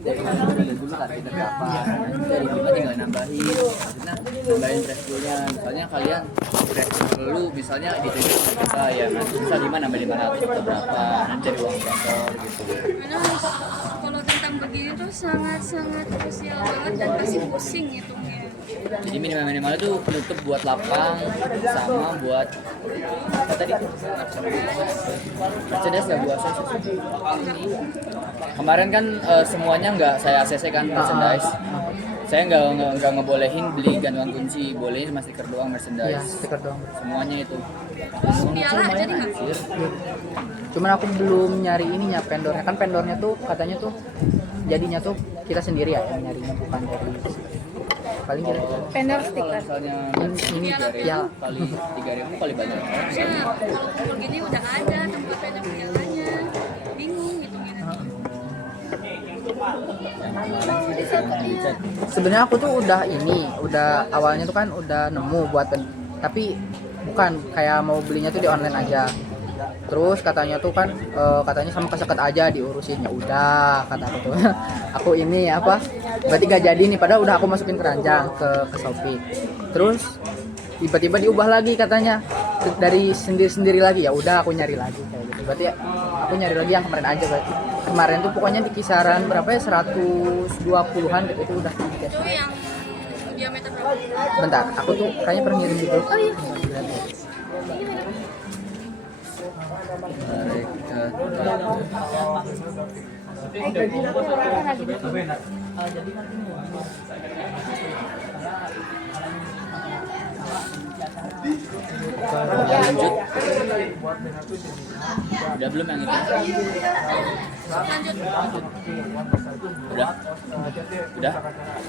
dari dulu targetnya berapa, nanti dari 5 tinggal nambahin, maksudnya nambahin press poolnya. Misalnya kalian press pool dulu misalnya di 7 juta ya, nanti bisa 5 nambah 500 atau berapa, nanti dari uang sponsor gitu. Karena kalau tentang begini tuh sangat-sangat krusial banget dan pasti pusing hitungnya. Jadi minimal itu penutup buat lapang sama buat apa tadi? Merchandise ya buat saya. Kemarin kan semuanya nggak saya ACC kan merchandise. Saya nggak ngebolehin beli gantungan kunci, bolehin cuma stiker doang merchandise. Iya, stiker doang. Semuanya itu. Piala jadi nggak? Cuman aku belum nyari ininya vendornya, kan vendornya tuh katanya tuh jadinya tuh kita sendiri ya yang nyarinya, bukan dari paling kira Vendor Kalau stiker. misalnya ini ya kali 3.000 kali banyak. Harusnya kalau kumpul gini udah ada tempat vendor pialanya. Bingung hitungnya nanti. sebenarnya aku tuh udah awalnya tuh kan udah nemu buat tapi bukan kayak mau belinya tuh di online aja. Terus katanya tuh kan katanya sama keseket aja diurusin, ya udah kata aku tuh. Aku ini apa berarti gak jadi nih, padahal udah aku masukin keranjang ke Shopee. Terus tiba-tiba diubah lagi katanya dari sendiri lagi, ya udah aku nyari lagi kayak gitu. Berarti ya, aku nyari lagi yang kemarin aja. Berarti kemarin tuh pokoknya di kisaran berapa ya, 120-an gitu, itu udah Itu yang diameter berapa? bentar, aku tuh kayaknya pernah ngirim gitu. Oh iya. Lanjut. Udah belum yang itu? Lanjut. Udah?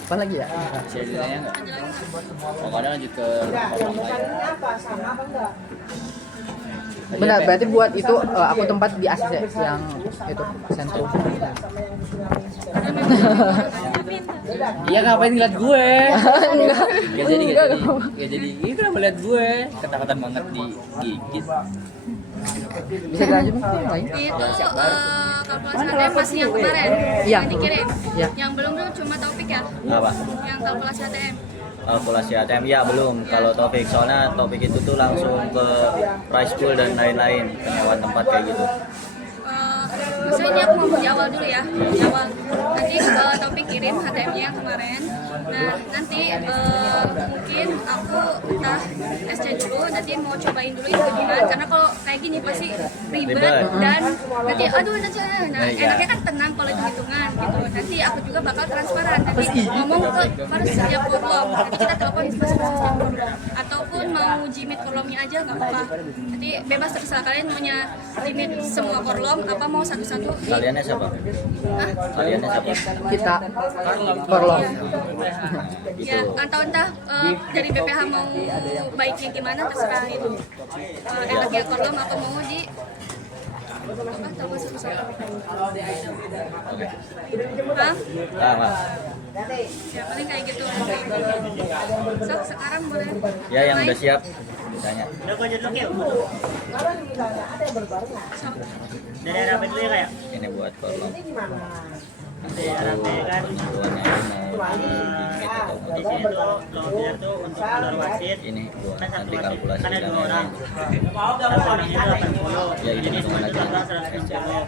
Apa lagi ya? Bisa ditanya nggak? Lanjut lagi. Oh, kadang lanjut ke kolom lain. Benar, berarti buat itu aku tempat di ACC yang itu sentrum. Iya, ngapain ngeliat gue? Enggak. Gak jadi. Ini kenapa liat gue? Ketakutan banget digigit. Bisa dilanjut Mas, yang lain? Itu kalkulasi ATM masih yang kemarin Iya. yang dikirim. Iya. Yang belum tuh cuma Taufik ya. Apa? Yang kalkulasi ATM. Kalkulasi ATM ya belum. Kalau topik soalnya topik itu tuh langsung ke price pool dan lain-lain, penyewaan tempat kayak gitu. Maksudnya ini aku mau di awal dulu ya, di awal. Nanti Taufik kirim ATM-nya yang kemarin. Nah nanti mungkin aku entah SC dulu, nanti mau cobain dulu hitung-hitungan. Karena kalau kayak gini pasti ribet dan nanti aduh nanti enaknya kan tenang kalau hitung-hitungan gitu. Nanti aku juga bakal transparan. Nanti ngomong ke pada setiap kolom. Nanti kita telepon setiap kolom. Ataupun mau jimit kolomnya aja nggak apa-apa. Nanti bebas terserah kalian maunya jimit semua kolom apa mau satu-satu. Kaliannya siapa? Hah? Kaliannya siapa? Kita perlong. Ya, entah dari BPH mau baiknya gimana terserah itu. Enaknya kolom atau mau di apa tahu satu-satu. Hah? Enggak. Ya paling kayak gitu. So, sekarang boleh. Ya yang udah siap tanya. Dari Arabi dulu ya kayak Ini buat kolom. dari Arabi kan Buatnya ini mau digigit atau mau di sini tuh kalau bilang tuh untuk keluar wasit ini buat kan satu nanti wasit kalkulasi kan ada dan 2 orang lain-lain. satu ini 80 Ya, jadi hitung-hitungan semua aja. total 110.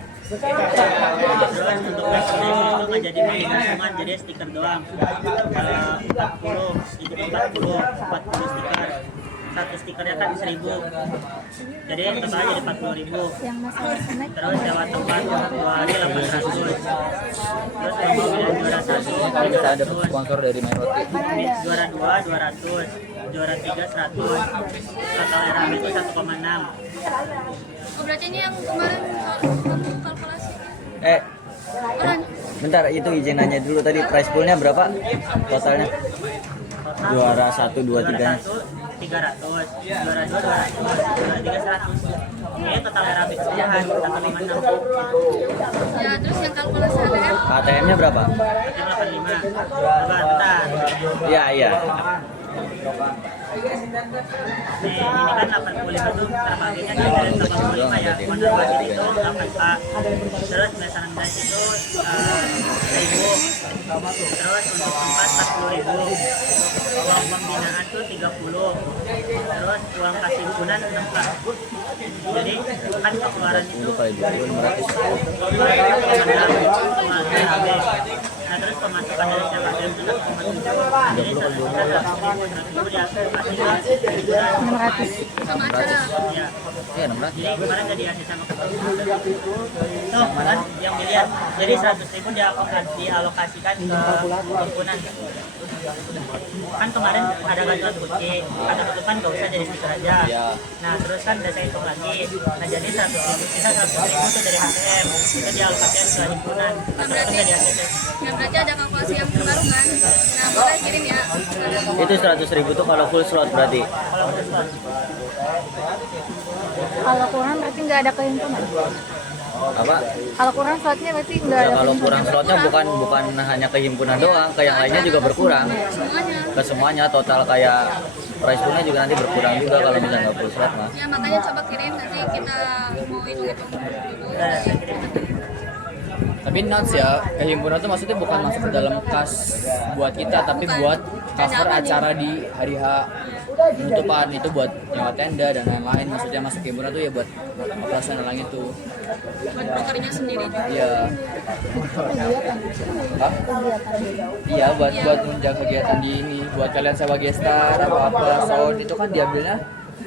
Terus untuk rekening ini tuh nggak jadi mainan, cuma jadi stiker doang. 40 itu 40 stiker. Satu stikernya kan 1.000, jadi totalnya jadi 40.000. Terus sewa tempat 2 hari 800. Terus yang mobilnya juara 1 Kalau kita ada sponsor dari Meroti. juara 2 200, juara 3 100. Total RAB itu 1,6. Oh berarti ini yang kemarin kamu kalkulasi. Orang Bentar, itu izin nanya dulu tadi price poolnya berapa totalnya? Juara 1, 2, 3 nya 300, juara 2 200, juara 3 100. Ini total RAB pecahan 156. ya terus yang kalkulasi ATM ATM nya berapa? Yang 85. Bentar. Iya. Nih, ini kan 85 tuh terbaginya dari 85 ya. Modal wasit itu 8K. Terus besaran gas itu 1.000. Terus untuk tempat 40.000, uang pembinaan tuh 30, terus uang kasih himpunan 6K. Jadi kan pengeluaran itu Untuk kali 2.500. nah terus pemasukan dari siapa yang sudah jadi 100.000 dialokasikan 600 sama acara. ya. Iya 600. Jadi kemarin jadi kasih sama ketua tuh kan yang dilihat, jadi 100.000 dialokasikan ke himpunan. Kan kemarin ada bantuan kucing, kata tutupan gak usah jadi stiker aja. Iya. Nah terus kan udah saya hitung lagi, nah jadi 100.000 kita 100.000 itu dari HTM, itu dialokasikan ke himpunan. Nah, Itu dari HTM. berarti ada kalkulasi yang terbaru kan? Nah, boleh kirim ya. Itu 100.000 tuh kalau full slot berarti. Kalau udah slot, Kalau kurang berarti nggak ada kehimpunan. Apa? Kalau kurang slotnya berarti nggak Ya ada kalau kehimpunan. kurang slotnya bukan hanya ke himpunan doang, ke yang lainnya juga berkurang. Semuanya. Ke semuanya total kayak price poolnya juga nanti berkurang juga kalau misalnya nggak full slot mah. Ya makanya coba kirim nanti kita mau hitung-hitung dulu. Tapi nuts ya, himpunan itu maksudnya bukan masuk ke dalam kas buat kita, tapi Bukan. buat cover Ada apa acara di hari H penutupan, itu buat nyewa tenda dan lain-lain. Maksudnya masuk ke himpunan itu ya buat operasional yang itu. Buat brokernya sendiri juga. Iya. Hah? Iya, buat menjaga kegiatan di ini, buat kalian sewa gestar atau apa, sound itu kan diambilnya.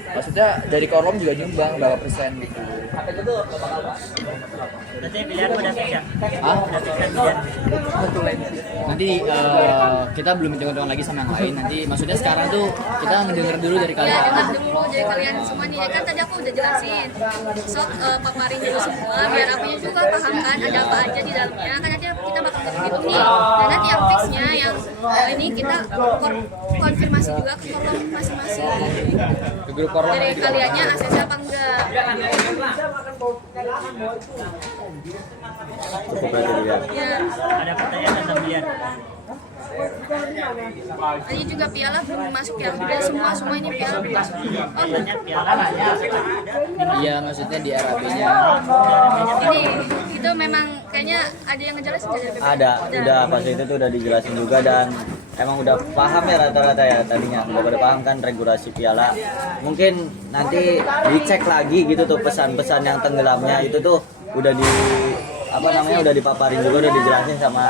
Maksudnya dari kolom juga nyumbang berapa persen gitu. berarti pilihan udah fix ya? Hah? Udah fix kan pilihan? Nanti kita belum hitung-hitungan lagi sama yang lain. Nanti maksudnya sekarang tuh kita ngedenger dulu dari Ya, kalian. dengar dulu dari kalian semuanya. Ya kan tadi aku udah jelasin. So, paparin dulu semua biar akunya juga paham kan ada apa aja di dalamnya. Kan nanti kita bakal hitung nih. Dan nanti yang fixnya yang ini kita konfirmasi juga ke kolom masing-masing. Ke grup korban Dari kaliannya ACC apa enggak? Cukup berarti dia. Ya, Ada pertanyaan tentang pilihan? tadi juga piala belum masuk ya. Udah semua ini piala belum masuk. Oh, Biasanya piala Iya, maksudnya di RAB-nya. ini itu memang kayaknya ada yang ngejelasin dari BPM. Ada, udah pas itu tuh udah dijelasin juga dan emang udah paham ya rata-rata ya tadinya udah pada paham kan regulasi piala. Mungkin nanti dicek lagi gitu tuh pesan-pesan yang tenggelamnya itu tuh udah di apa namanya udah dipaparin juga udah dijelasin sama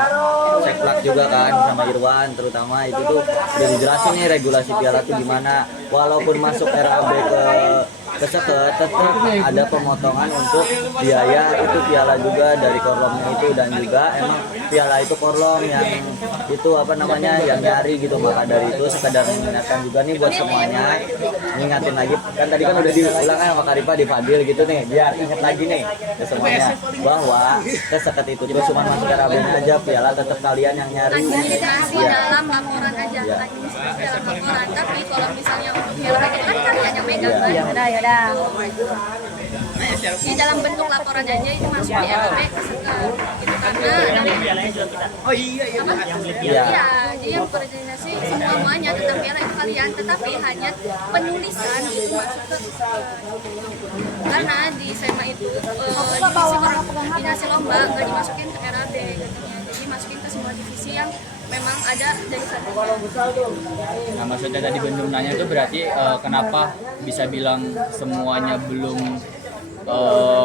Sekplak juga kan sama Irwan terutama itu tuh udah dijelasin nih regulasi piala tuh gimana walaupun masuk RAB ke seket tetap ada pemotongan untuk biaya itu piala juga dari korlomnya itu dan juga emang piala itu korlom yang itu apa namanya yang nyari gitu maka dari itu sekedar mengingatkan juga nih buat semuanya ngingatin lagi kan tadi kan udah diulang kan sama Karifa di Fadil gitu nih biar inget lagi nih ke semuanya bahwa ke seket itu tuh cuma masuk RAB aja piala tetap kalian yang nyari Administrasi ya. dalam laporan aja, Ya. administrasi dalam laporan. Tapi kalau misalnya untuk piala itu kan kalian yang megang kan. Yaudah, yaudah. Di dalam bentuk laporan aja itu masuk di RAB gitu karena yang beli pialanya juga kita. apa? Yang beli Iya. Iya, jadi yang koordinasi semuanya tentang piala itu kalian, tetapi hanya penulisan itu masuk ke karena di SEMA itu divisi koordinasi lomba nggak dimasukin ke RAB katanya, jadi masukin ke semua divisi yang memang ada dari satu. Nah, maksudnya tadi Bendung nanya itu berarti kenapa bisa bilang semuanya belum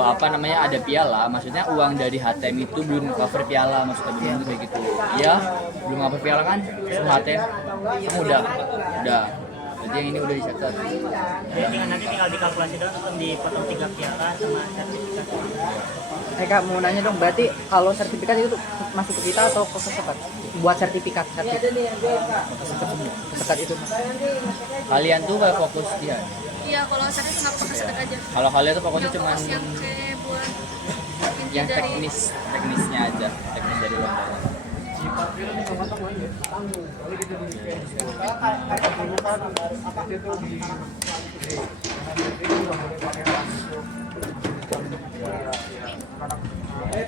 apa namanya ada piala, maksudnya uang dari HTM itu belum cover piala, maksudnya Bendung itu kayak gitu. Iya, belum cover piala kan? Semua HTM kamu udah. Jadi yang ini udah dicatat. Jadi nanti tinggal dikalkulasi doang untuk dipotong 3 piala sama sertifikat. Kak mau nanya dong, berarti kalau sertifikat itu masuk ke kita atau ke sekat? Buat sertifikat itu. Kalian tuh kayak fokus dia. Iya, kalau saya itu nggak pakai sekat aja. Kalau kalian tuh fokusnya cuma Fokus yang kayak buat inti yang dari teknisnya aja, teknis dari lombanya.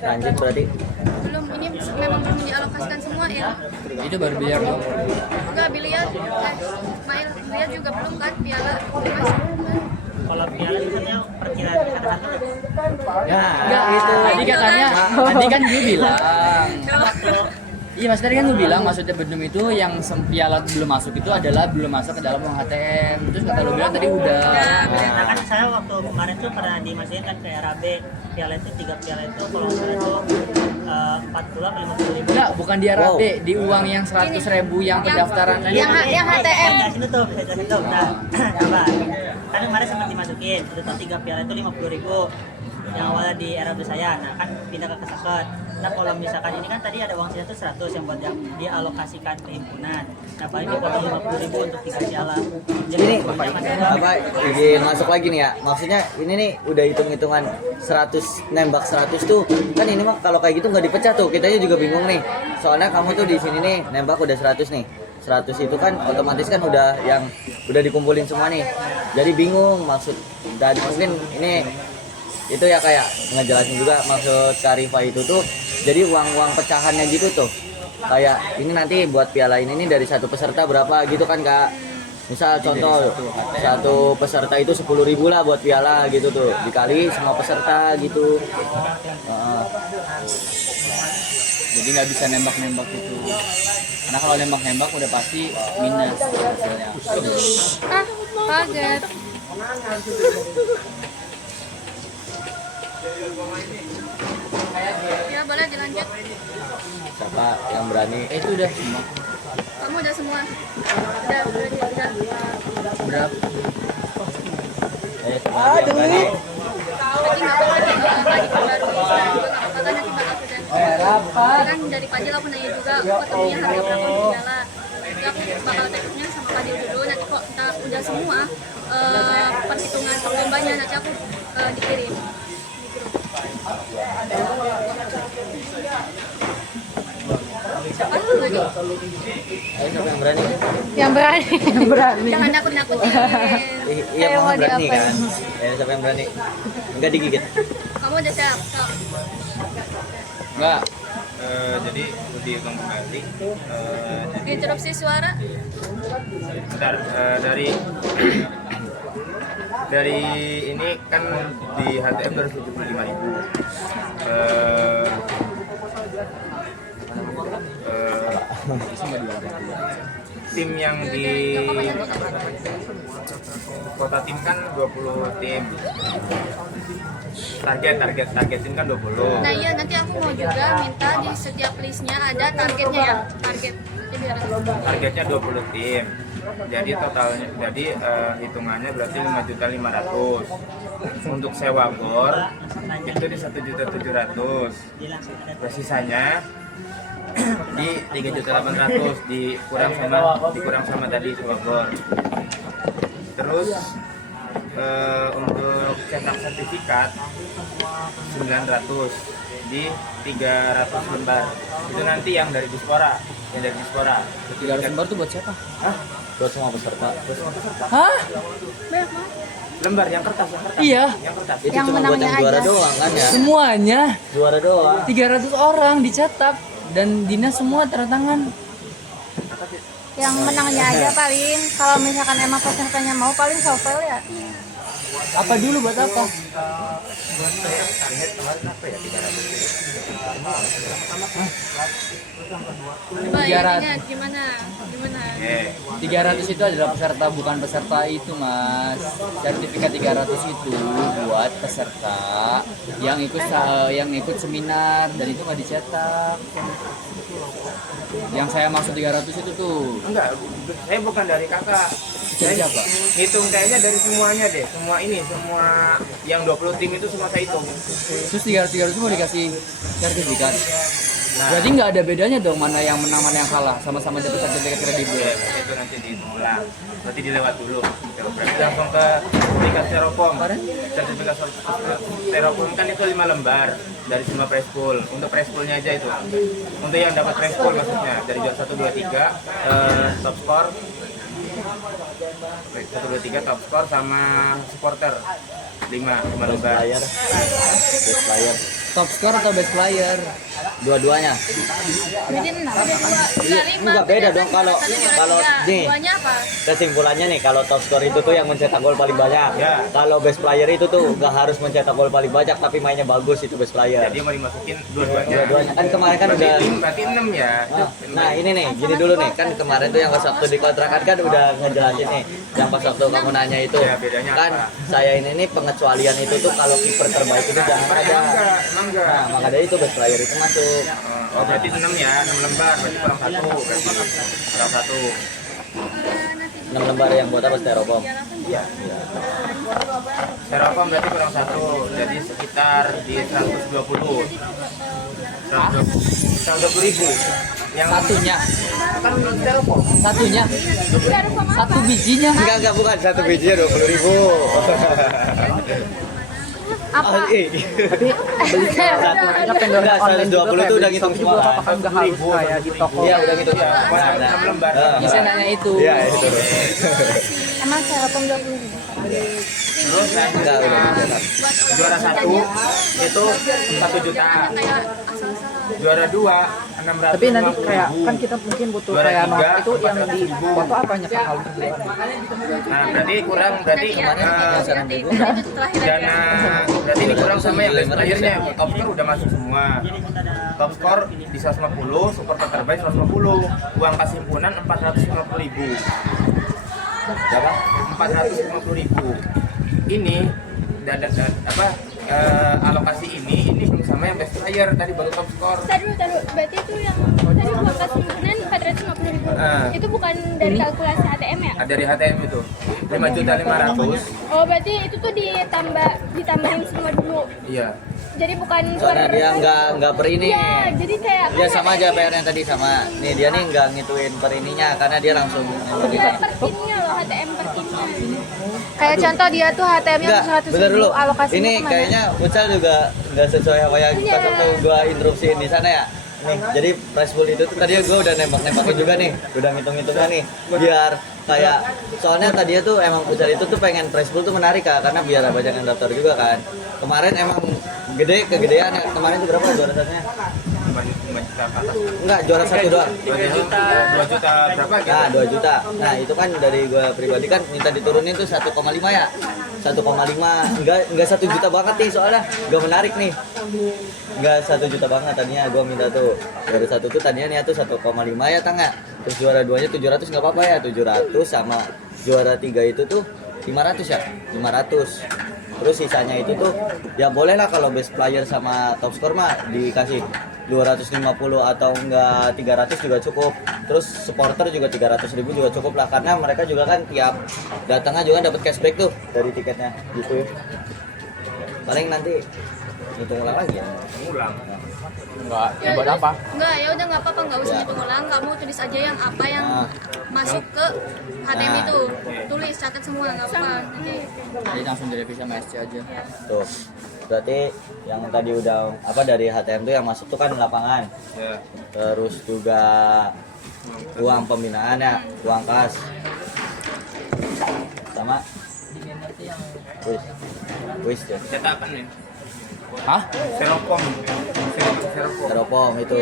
lanjut berarti belum ini memang belum dialokasikan semua ya. Itu baru biliar dong. Enggak biliar, main biliar juga belum kan piala belum masuk kan. Kalau piala biasanya perkiraan satu-satu. ya Enggak itu. Tadi katanya, tadi kan gue bilang. Waktu Iya mas tadi kan gue bilang maksudnya bedum itu yang piala belum masuk itu adalah belum masuk ke dalam uang HTM. Terus kata lu bilang tadi udah. Nah kan saya waktu kemarin tuh pernah dimasukin kan ke RAB piala itu 3 piala itu kalau nggak salah itu 40 atau 50 ribu. Enggak, bukan di RAB, di uang yang 100.000 yang pendaftaran. yang HTM. Nah, sini tuh bisa jelasin tuh. Nah, coba. Kan kemarin sempat dimasukin, itu tuh 3 piala itu 50 ribu yang awalnya di RAB saya. Nah kan pindah ke Keseket. Nah kalau misalkan ini kan tadi ada uang sisa tuh 100 yang buat dialokasikan ke himpunan. Nah paling dipotong 50 ribu untuk 3 piala. Jadi Ini apa izin masuk lagi nih ya. Maksudnya ini nih udah hitung-hitungan 100 nembak 100 tuh. Kan ini mah kalau kayak gitu nggak dipecah tuh. Kitanya juga bingung nih. Soalnya kamu tuh di sini nih nembak udah 100 nih. 100 itu kan otomatis kan udah yang udah dikumpulin semua nih. Jadi bingung maksud dan mungkin ini itu ya kayak ngejelasin juga maksud Karifa itu tuh jadi uang-uang pecahannya gitu tuh kayak ini nanti buat piala ini nih dari satu peserta berapa gitu kan Kak, misal contoh satu peserta itu 10.000 lah buat piala gitu tuh dikali semua peserta gitu. Jadi nggak bisa nembak-nembak itu. Karena kalau nembak-nembak udah pasti minus hasilnya. Kaget. Ya boleh dilanjut. Siapa yang berani? Itu udah semua. Kamu udah semua. Udah. Berapa? Siapa yang berani? Berarti nggak apa-apa deh, lagi baru sekarang juga nggak apa-apa kan nanti bakal present. Kan dari Padil aku nanya juga, kok temunya harga berapa untuk piala. Jadi aku bakal tekniknya sama Padil dulu. Nanti kok kita udah semua perhitungan lombanya nanti aku dikirim. Siapa lagi? Ayo siapa yang berani? Yang berani. Jangan nakut-nakutin. Iya Kayak mau mau berani diapain? kan? Siapa yang berani? Enggak digigit. Kamu udah siap? Sok. Enggak. Jadi dihitung kembali. Interupsi suara. Bentar, dari ini kan di HTM 275.000. Tim yang di kota tim kan 20 tim. Target tim kan 20. Nah iya nanti aku mau juga minta di setiap listnya ada targetnya ya. Target. Jadi biar Targetnya 20 tim. Jadi totalnya hitungannya berarti 5.500.000. Untuk sewa gor itu di 1.700.000. Sisanya di 3.800.000 dikurang sama tadi sewa gor. Terus untuk cetak sertifikat 900 di 300 lembar. Itu nanti yang dari Dispora, 300 lembar tuh buat siapa? Hah? Buat semua peserta. Hah? banyak banget. Lembar yang kertas. Iya. Yang kertas. Itu Yang cuma buat menangnya yang juara aja. doang kan ya? Semuanya Juara doang. 300 orang dicetak dan dinas semua tanda tangan. Yang menangnya aja paling. Kalau misalkan emang pesertanya mau paling sovel ya. Apa dulu buat apa? Coba 300. ininya gimana? 300 itu adalah peserta, bukan peserta itu mas. Sertifikat 300 itu buat peserta yang ikut seminar dan itu nggak dicetak. Yang saya maksud 300 itu tuh. Enggak, saya bukan dari kakak. Dari siapa? Hitung kayaknya dari semuanya deh. Semua yang 20 tim itu semua saya hitung. Terus 300 mau dikasih sertifikat. Berarti nggak ada bedanya dong mana yang menang mana yang kalah, sama-sama dapat sertifikat kredibel. Itu nanti dihitung ulang. Berarti dilewat dulu. Berarti langsung ke sertifikat Seropom. Sertifikat Seropom kan itu 5 lembar dari semua preskul. Untuk preskulnya aja itu. Untuk yang dapat preskul maksudnya dari juara 1, 2, 3 top score 1, 2, 3 top score sama supporter 5 lembar. Best player. Top score atau best player? Dua-duanya. Jadi 6. Enggak beda dong kalau nih. Duanya apa? Kesimpulannya nih, kalau top score itu tuh yang mencetak gol paling banyak. Ya. Kalau best player itu tuh nggak harus mencetak gol paling banyak, tapi mainnya bagus itu best player. Jadi mau dimasukin dua-duanya. Dua-duanya kan kemarin kan udah. Berarti 6 ya. Nah ini nih, gini dulu nih, kan kemarin tuh yang pas waktu dikontrakan kan udah ngejelasin nih, yang pas waktu kamu nanya itu, Ya, bedanya kan apa? saya ini nih pengecualian itu tuh kalau kiper terbaik itu jangan ada. Emang enggak. Nah maka dari itu best player itu masuk. Oh, berarti 6 ya, 6 lembar, berarti kurang 1. Kurang 1. 6 lembar yang buat apa styrofoam? Iya. Styrofoam berarti kurang 1. Jadi sekitar di 120. 120 ribu. Yang Satunya, kan styrofoam. satunya, satu bijinya. Enggak bukan, satu bijinya 20.000. Apa? Tapi beli satu pengen Enggak, online 120 juga kayak tuh udah beli ngitung shop juga semua. apa nggak harus kayak di toko. Iya udah gitu. Ya, Nah, 6 lembar. Bisa nanya itu. Iya itu. Emang styrofoam 20.000? Terus yang Enggak udah dicetak. juara 1 itu 1 juta. Kayak asal-asalan. Juara 2 600. Tapi nanti kayak kan kita mungkin butuh Juara kayak tiga, not itu yang di 400.000. foto apanya Kak kalau Nah, berarti kurang berarti Nanti itu terakhir dana berarti ini kurang sama yang best player-nya. Top score udah masuk semua. Top score di 150, supporter terbaik 150. Uang kas himpunan 450.000. Berapa? 450.000. Ini alokasi ini belum sama yang best player tadi baru top score. Taruh, berarti itu yang tadi uang kas himpunan 450.000. Ah. Itu bukan dari kalkulasi HTM ya? Dari HTM itu 5.500.000. Oh, berarti itu tuh ditambahin semua dulu. Iya. Jadi bukan Soalnya dia nggak per ini. Iya, jadi kayak Dia sama aja PR yang tadi sama. Nih dia nih nggak ngituin per ininya karena dia langsung Iya, per pinnya loh, HTM per pinnya. Kayak contoh dia tuh HTM-nya Enggak, 100.000 bener dulu. alokasinya Ini kemana? kayaknya futsal juga nggak sesuai apa yang Iya. pas waktu gua interupsiin di sana ya. Nih, jadi prize pool itu tuh tadi gua udah nembak-nembakin juga nih, udah ngitung-ngitungnya nih, biar kayak soalnya tadinya tuh emang futsal itu tuh pengen prize pool tuh menarik Kak, karena biar banyak yang daftar juga kan. Kemarin emang kegedean ya. Kemarin tuh berapa juara satunya? 5 juta ke atas. Enggak, juara satu doang. 2 juta berapa gitu? Nah, 2 juta. Nah, itu kan dari gua pribadi kan minta diturunin tuh 1,5 ya. 1,5. Enggak 1 juta banget nih soalnya. Enggak menarik nih. Enggak 1 juta banget tadinya gua minta tuh. Juara satu tuh tadinya nih tuh 1,5 ya tangga. Terus juara 2-nya 700 enggak apa-apa ya. 700 sama juara 3 itu tuh 500 ya. 500. Terus sisanya itu tuh ya boleh lah kalau best player sama top score mah dikasih 250 atau enggak 300 juga cukup. Terus supporter juga 300.000 juga cukup lah karena mereka juga kan tiap datangnya juga dapat cashback tuh dari tiketnya gitu. Paling nanti hitung ulang lagi ya. Ulang. Enggak, ya buat apa? Enggak, ya udah nggak apa-apa, nggak usah hitung ulang. Kamu tulis aja yang apa yang masuk ke HTM Nah. itu. Tulis, catat semua, nggak apa-apa. Nanti Jadi langsung direvisi sama SC aja. Tuh. Berarti yang tadi udah apa dari HTM tuh yang masuk tuh kan lapangan. Ya. Terus juga uang pembinaan ya, uang kas. Sama wis ya. Cetakan nih. Hah? Styrofoam. Styrofoam. Styrofoam itu.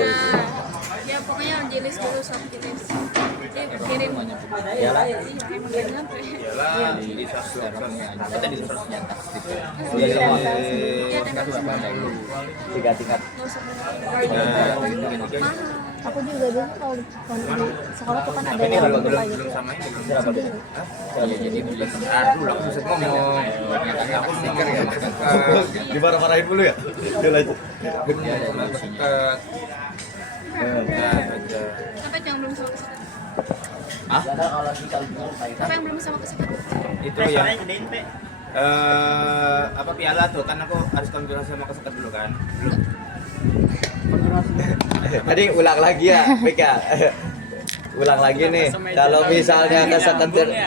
ya pokoknya di list dulu, soft di list. Nanti kirim. Iyalah. Iya, emang nggak nyampe. Iyalah di Kita di terus nyetak stiker. Iya, semua. Ya, tanda semua. 3 tingkat. Nggak usah. Mahal. Aku juga dulu kalau di sekolah tuh kan ada Ini yang belum lupa belum gitu. belum sama ini. Berapa tuh? Iya, jadi beli Aduh, aku bisa ngomong. Aku stiker ya. Dimarah-marahin dulu ya. Dia lanjut. Sampai yang belum sama kesekat. Hah? Apa yang belum sama kesekat? Itu yang Pesannya gedein, Pe. apa piala tuh kan aku harus konfirmasi sama kesekat dulu kan. Belum. Tadi ulang lagi ya, Mik ya. Ulang lagi nih. Kalau misalnya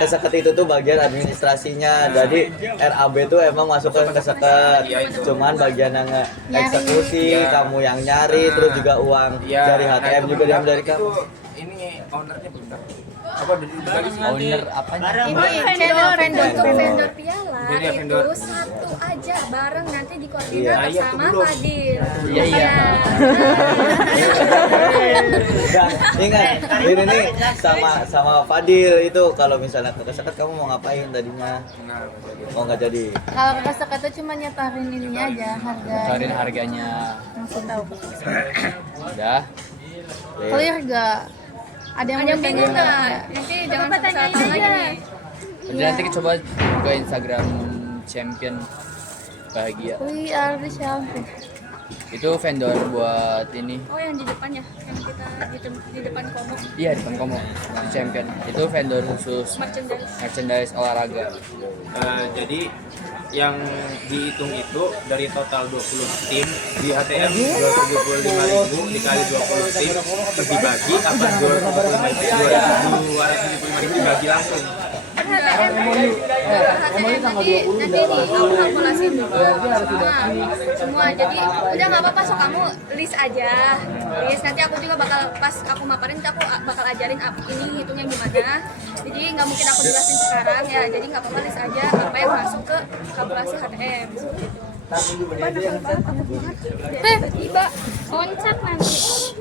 keseket itu tuh bagian administrasinya. Jadi RAB tuh emang masuk ke keseket. Cuman bagian yang eksekusi, Iya. kamu yang nyari, terus juga uang Iya, dari HTM itu juga yang benar. dari Itu kamu. ini ownernya belum tahu. Apa dibagi sih? Owner apanya? Ini channel vendor. Untuk vendor piala Jadi ya, itu vendor. satu aja bareng nanti dikoordinat Iya, iya, sama itu belum. Fadil. Iya, iya. Dan ingat ini nih sama Fadil itu kalau misalnya ke Kesekat kamu mau ngapain tadinya? Nah, Oh nggak jadi. Kalau kakak kata cuma nyetarin ininya aja harga. Cariin harganya. Masih tahu. Udah. Clear gak? Ada yang Ada yang mau bingung tanya? nggak? Nanti jangan salah lagi nih. Jadi nanti kita coba buka Instagram champion bahagia. Wih, ada siapa? Itu vendor buat ini. Oh yang di depan ya, yang kita di depan komok Iya, di depan kamu champion. Itu vendor khusus merchandise. merchandise olahraga. jadi yang dihitung itu dari total 20 tim di HTM 275.000 dikali 20 tim terus dibagi apa 275.000 dibagi langsung. HTM nanti aku kalkulasi dulu semua. Jadi udah nggak apa-apa, so kamu list aja. List nanti aku juga bakal pas aku maparin aku bakal ajarin ini hitungnya gimana. Jadi nggak mungkin aku jelasin sekarang ya. Jadi nggak apa-apa, list aja apa yang masuk ke kalkulasi HTM. Tiba loncat nanti.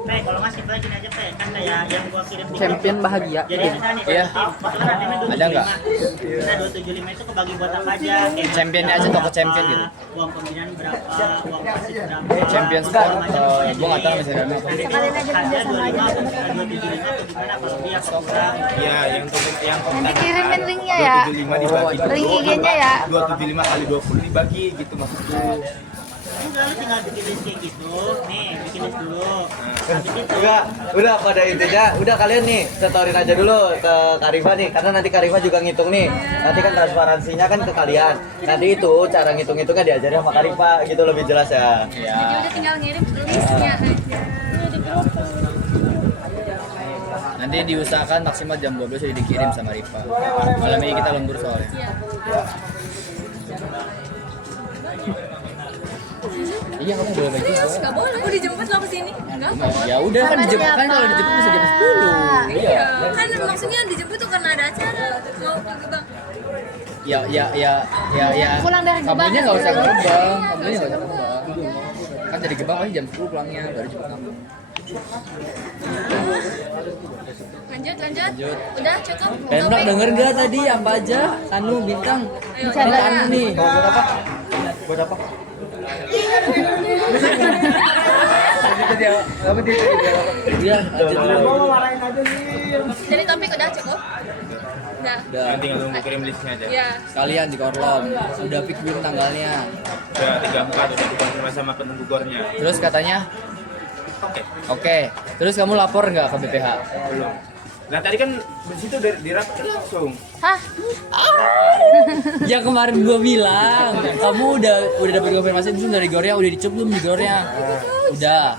Kalau masih bagi aja kan kayak yang gua kirim di Champion bahagia. jadi misalnya nih, Iya. kebetulan HTM-nya 275. Ada nggak? Nah 275 itu kebagi buat apa aja? Kayak Championnya aja, toko champion gitu. Uang pembinaan berapa? Uang wasit berapa? Champion sport, gua nggak tahu misalnya apa. Sekalian aja kerja sama aja. 275 atau gimana kalau dia kurang? Iya, yang Nanti kirimin linknya ya. 275 dibagi Link IG-nya ya. 275 kali 20 dibagi gitu maksudku. Enggak, lu tinggal bikin list kayak gitu. Nih, bikin list dulu. Habis itu Udah pada intinya, udah kalian nih setorin aja dulu ke Karifa nih, karena nanti Karifa juga ngitung nih. Nanti kan transparansinya kan ke kalian. Nanti itu cara ngitung-ngitungnya diajarin sama Karifa gitu lebih jelas ya. Jadi udah tinggal ngirim listnya aja. Nanti diusahakan maksimal jam 12 sudah dikirim sama Rifa. Malam ini kita lembur soalnya. Iya. Iya, kamu boleh bagi juga. Nggak boleh. Aku dijemput lo kesini. Nggak. Ya udah kan dijemput kan, kalau dijemput bisa jam 10. Iya. Kan maksudnya dijemput tuh karena ada acara. Mau ke Gebang. Ya. Pulang dari Gebang. Kamunya nggak usah ke Gebang. Kamunya nggak usah ke Gebang. Kan dari Gebang pasti jam 10 pulangnya, baru jemput kamu. Lanjut. Udah cukup. Pemrak denger gak tadi apa aja? Anu bintang. Ayo, Ini Anu nih. Buat apa? Buat apa? Iya, lanjut dulu. Jadi topik udah cukup. Udah. Udah. Nanti tinggal nunggu kirim listnya aja. Iya. Sekalian di Korlom. Udah fix belum tanggalnya? Udah 34 udah dikonfirmasi sama penunggu gornya. Terus katanya Oke. Terus kamu lapor nggak ke BPH? Belum. Nah tadi kan di situ dirapatin langsung. Hah? Ya kemarin gua bilang, kamu udah dapat konfirmasi belum dari Gornya? Udah dicup belum di Gornya? Udah.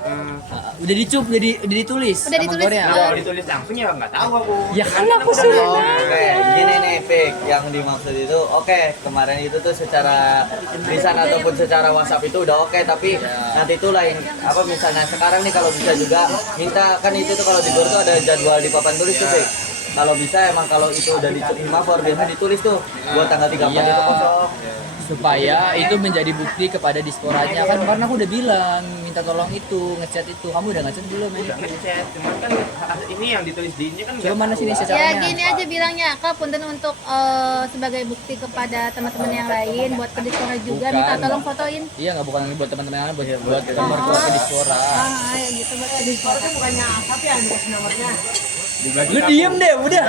Udah dicup, udah ditulis. Udah sama ditulis. Gornya. Nah, kalau ditulis langsung ya nggak tahu aku. Ya kan aku sih. Oke, gini nih Fik, yang dimaksud itu oke, kemarin itu tuh secara lisan ataupun secara WhatsApp itu udah oke, tapi nanti itu lain apa misalnya sekarang nih kalau bisa juga minta kan itu tuh kalau di GOR tuh ada jadwal di papan tulis tuh Fik. Kalau bisa emang kalau itu udah dicek Himapor biasa ditulis tuh buat tanggal 34 Iya. itu kosong. Supaya itu menjadi bukti kepada disporanya kan, karena aku udah bilang minta tolong itu ngechat itu. Kamu udah ngechat belum ini? Udah ngechat, cuman kan ini yang ditulis di ini kan Coba mana sini Ya caranya? gini aja bilangnya, Kak punten untuk sebagai bukti kepada teman-teman yang lain buat ke Dispora juga Bukan. minta tolong fotoin. Iya nggak, bukan buat teman-teman yang lain, buat nomor keluarga dispora. Ya gitu buat ke Dispora. Lu diem deh, udah.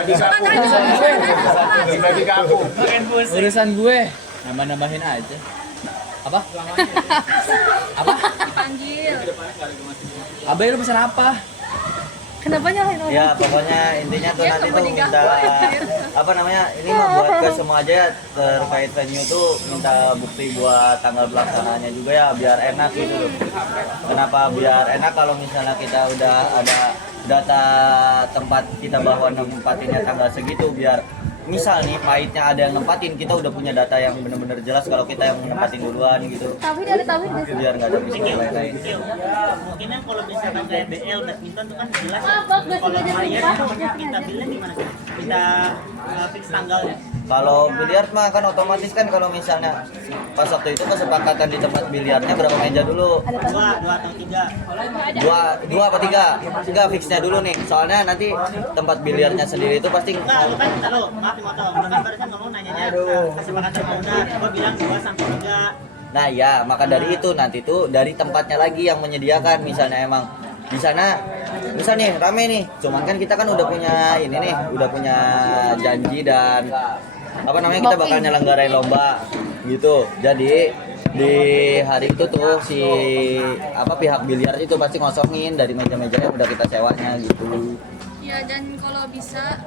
dibagi ke aku. Urusan gue, nambah-nambahin aja. Apa? Apa? Dipanggil. Abai lu pesan apa? Kenapa nyalain orang? Ya pokoknya intinya tuh Dia nanti nggak tuh mau minta apa namanya ini mah buat ke semua aja ya, terkait venue tuh minta bukti buat tanggal pelaksananya juga ya biar enak gitu loh. Kenapa biar enak kalau misalnya kita udah ada data tempat kita bahwa nempatinnya tanggal segitu biar misal nih pahitnya ada yang nempatin, kita udah punya data yang benar-benar jelas kalau kita yang nempatin duluan gitu. Tauhid ada tauhid nggak sih? Biar nggak ada misalnya lain-lain. Mungkin kan kalau misalkan kayak BL badminton tuh kan jelas ya. Kalau Maria itu kita bilnya gimana sih? Kita fix tanggalnya. Kalau biliar mah kan otomatis kan kalau misalnya pas waktu itu kesepakatan di tempat biliarnya berapa meja dulu? Dua atau tiga. Dua apa tiga? Tiga fixnya dulu nih. Soalnya nanti tempat biliarnya sendiri itu pasti Enggak, lu kan halo, maaf motong. Kan barusan ngomong nanyanya kesepakatan owner. Gua bilang 2 sampai 3. Nah ya, maka dari itu nanti tuh dari tempatnya lagi yang menyediakan. Misalnya emang di sana misal nih rame nih, cuman kan kita kan udah punya ini nih, udah punya janji dan apa namanya kita bakal nyelenggarain lomba gitu. Jadi di hari itu tuh si apa pihak biliar itu pasti ngosongin dari meja-meja yang udah kita sewanya gitu. Ya, dan kalau bisa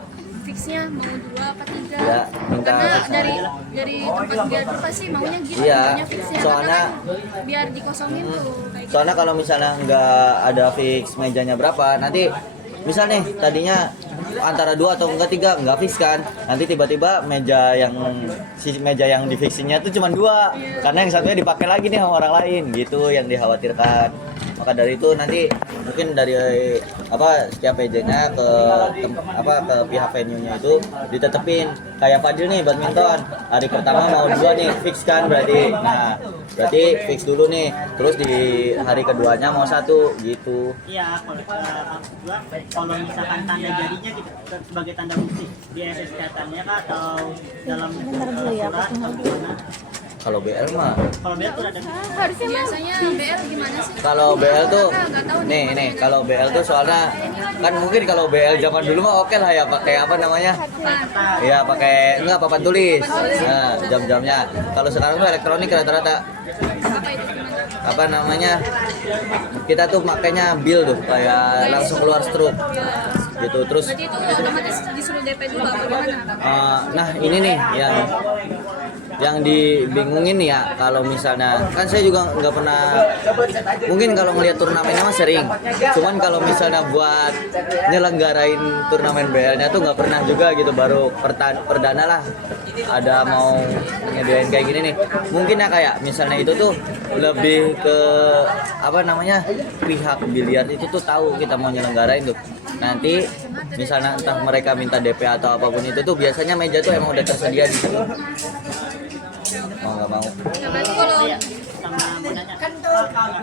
fixnya mau 2 apa 3. Ya, minta Karena fix. dari tempat biar tuh pasti maunya gitu, Iya, maunya fixnya. soalnya- Karena kan biar dikosongin tuh kayak gitu. Soalnya kalau misalnya nggak ada fix mejanya berapa, nanti misal nih tadinya antara 2 atau enggak 3 nggak fix kan, nanti tiba-tiba meja yang di fixingnya tuh cuma 2 karena yang satunya dipakai lagi nih sama orang lain gitu yang dikhawatirkan. Maka dari itu nanti mungkin dari apa setiap meja-nya ke pihak venue-nya itu ditetepin kayak Fadil nih badminton hari pertama mau 2 nih fix kan berarti. Nah berarti fix dulu nih, terus di hari keduanya mau 1 gitu. Iya, maksud gua kalau misalkan tanda jadinya gitu sebagai tanda bukti di SSK-nya kah atau dalam surat atau gimana? Kalau BL mah, Kalau biar tuh ada Biasanya BL gimana sih? kalau BL tuh Nggak tahu nih kalau BL tuh soalnya kan mungkin kalau BL zaman dulu mah oke lah ya pakai apa namanya? Ya pakai enggak papan tulis. Nah, jam-jamnya. Kalau sekarang tuh elektronik rata-rata. Apa itu gimana? Apa namanya? Kita tuh makainya bill tuh kayak langsung keluar struk. Gitu terus Berarti itu otomatis disuruh DP dulu apa gimana? nah ini nih yang dibingungin ya kalau misalnya kan saya juga nggak pernah mungkin kalau ngelihat turnamennya mah sering cuman kalau misalnya buat nyelenggarain turnamen BL-nya tuh nggak pernah juga gitu baru perdana lah ada mau nyediain kayak gini nih mungkin ya kayak misalnya itu tuh lebih ke apa namanya pihak biliar itu tuh tahu kita mau nyelenggarain tuh nanti misalnya entah mereka minta DP atau apapun itu tuh biasanya meja tuh emang udah tersedia di situ mau nggak mau Ya, berarti kalau sama mau nanya kan kalau misalnya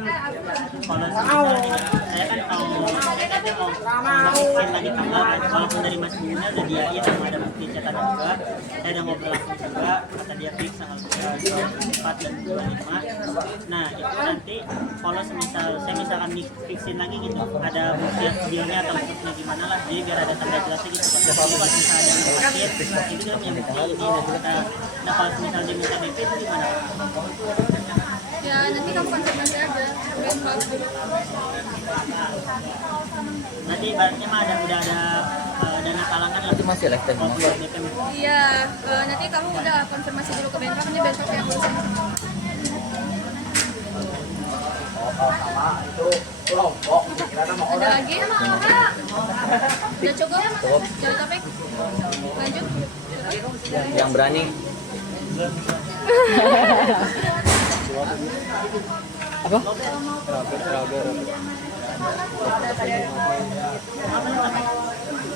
saya kan mau fixin lagi tanggal kan walaupun dari Mas Bunda udah diain sama ada bukti catatan juga saya udah ngobrol langsung juga kata dia fix tanggal 4 dan 25 nah itu nanti kalau semisal saya misalkan fixin lagi gitu ada bukti videonya atau buktinya gimana lah jadi biar ada tanda jelasnya gitu kalau misalnya ada yang sakit itu dia punya bukti ini dan kita nah kalau misalnya dia minta DP itu gimana? ya nanti kamu konfirmasi aja. Nanti ibaratnya mah udah ada dana talangan lah. itu masih live time Buat DP. Iya, nanti kamu udah konfirmasi dulu ke Bentrok, ini besok yang urusan. Ada lagi? Udah cukup? Jadi topik? Lanjut? yang berani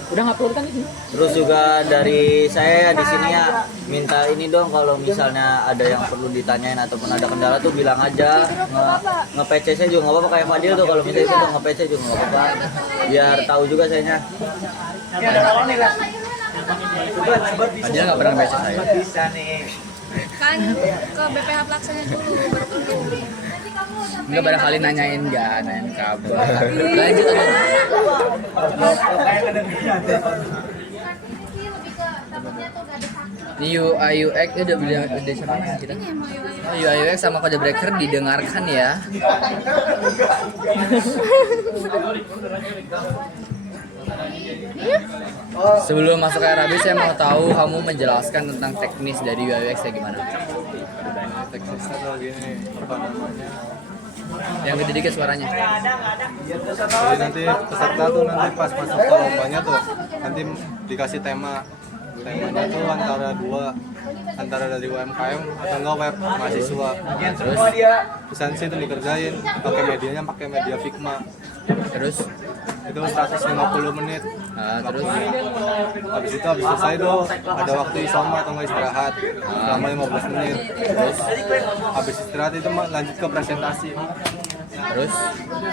Udah ngupload kan ini? terus juga dari saya di sini ya minta ini dong kalau misalnya ada yang perlu ditanyain ataupun ada kendala tuh bilang aja nge-PC saya juga nggak apa-apa kayak Fadil tuh kalau misalnya itu nge-PC juga nggak apa-apa biar tahu juga sayanya Fadil nggak pernah baca saya. Kan ke BPH Pelaksana dulu, baru perlu. Enggak barangkali nanyain kabar. Lanjut aja. Ini UI UX udah bilang udah sama kita. Ini mau UI. Oh, UI UX sama Code Breaker didengarkan ya. Sebelum masuk ke RAB saya mau tahu kamu menjelaskan tentang teknis dari UI UX ya gimana? Teknisnya tuh gini apa namanya, Yang gede dikit suaranya. jadi nanti peserta tuh nanti pas masuk ke lombanya tuh nanti dikasih tema temanya tuh antara dari UMKM atau enggak web mahasiswa. Terus Pesan sih itu dikerjain pakai media Figma. terus Itu 150 menit. terus Habis selesai tuh ada waktu isoma atau enggak istirahat selama 15 menit. Terus habis istirahat itu lanjut ke presentasi. terus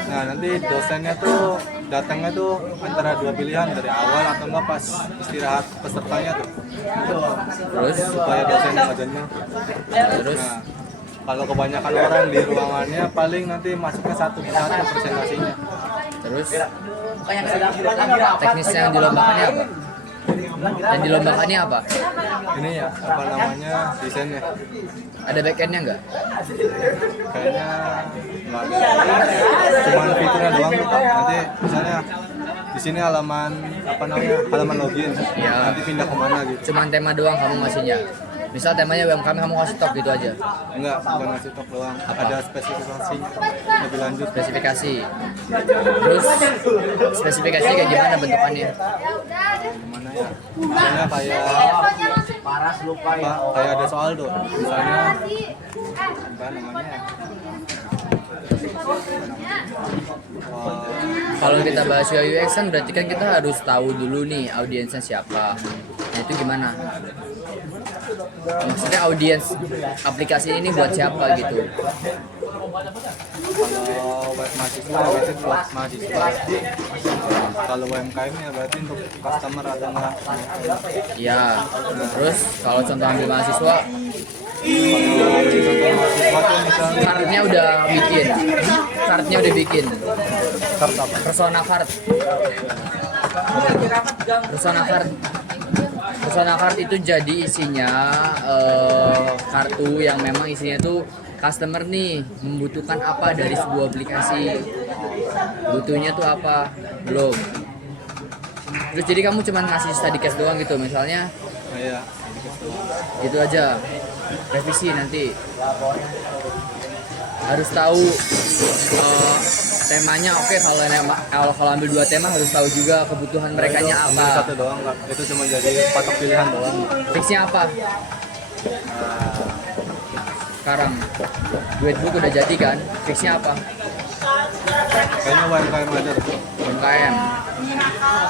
Nah, nanti dosennya tuh datangnya tuh antara dua pilihan, dari awal atau enggak pas istirahat pesertanya tuh. terus Supaya dosennya ngajarnya. terus Nah, kalau kebanyakan orang di ruangannya paling nanti masuknya satu presentasinya. terus teknis yang dilombakannya apa? Yang dilombakannya apa? Ini ya apa namanya, desainnya. Ada backendnya nggak? Kayaknya nggak ada. Cuman fiturnya doang gitu. Nanti misalnya di sini halaman halaman login. Iya. Nanti pindah kemana gitu. Cuman tema doang kamu ngasihnya. Misal temanya UMKM kamu kasih top gitu aja. Enggak, bukan ngasih top doang. Ada spesifikasinya lebih lanjut. Spesifikasi. Terus spesifikasi kayak gimana bentukannya? Gimana ya? Misalnya kayak ada soal tuh. Misalnya apa namanya? Kalau kita bahas UI UX kan berarti kan kita harus tahu dulu nih audiensnya siapa. Nah itu gimana? Maksudnya audiens aplikasi ini buat siapa gitu? Kalau buat mahasiswa berarti buat mahasiswa. Kalau UMKM ya berarti untuk customer atau enggak. Iya. Terus kalau contoh ambil mahasiswa, kartnya udah bikin. Kart apa? Persona card. Persona card itu jadi isinya kartu yang memang isinya tuh customer nih membutuhkan apa dari sebuah aplikasi, butuhnya tuh apa, belum. Terus jadi kamu cuma ngasih study case doang gitu, misalnya Iya. gitu aja, revisi nanti harus tahu temanya. Oke, kalau ambil 2 tema harus tahu juga kebutuhan mereka nya Ambil apa. satu doang Kak. Itu cuma jadi patok pilihan doang. Fixnya apa? Sekarang Duetbook udah jadi kan? Fixnya apa? Kayaknya UMKM aja tuh. UMKM.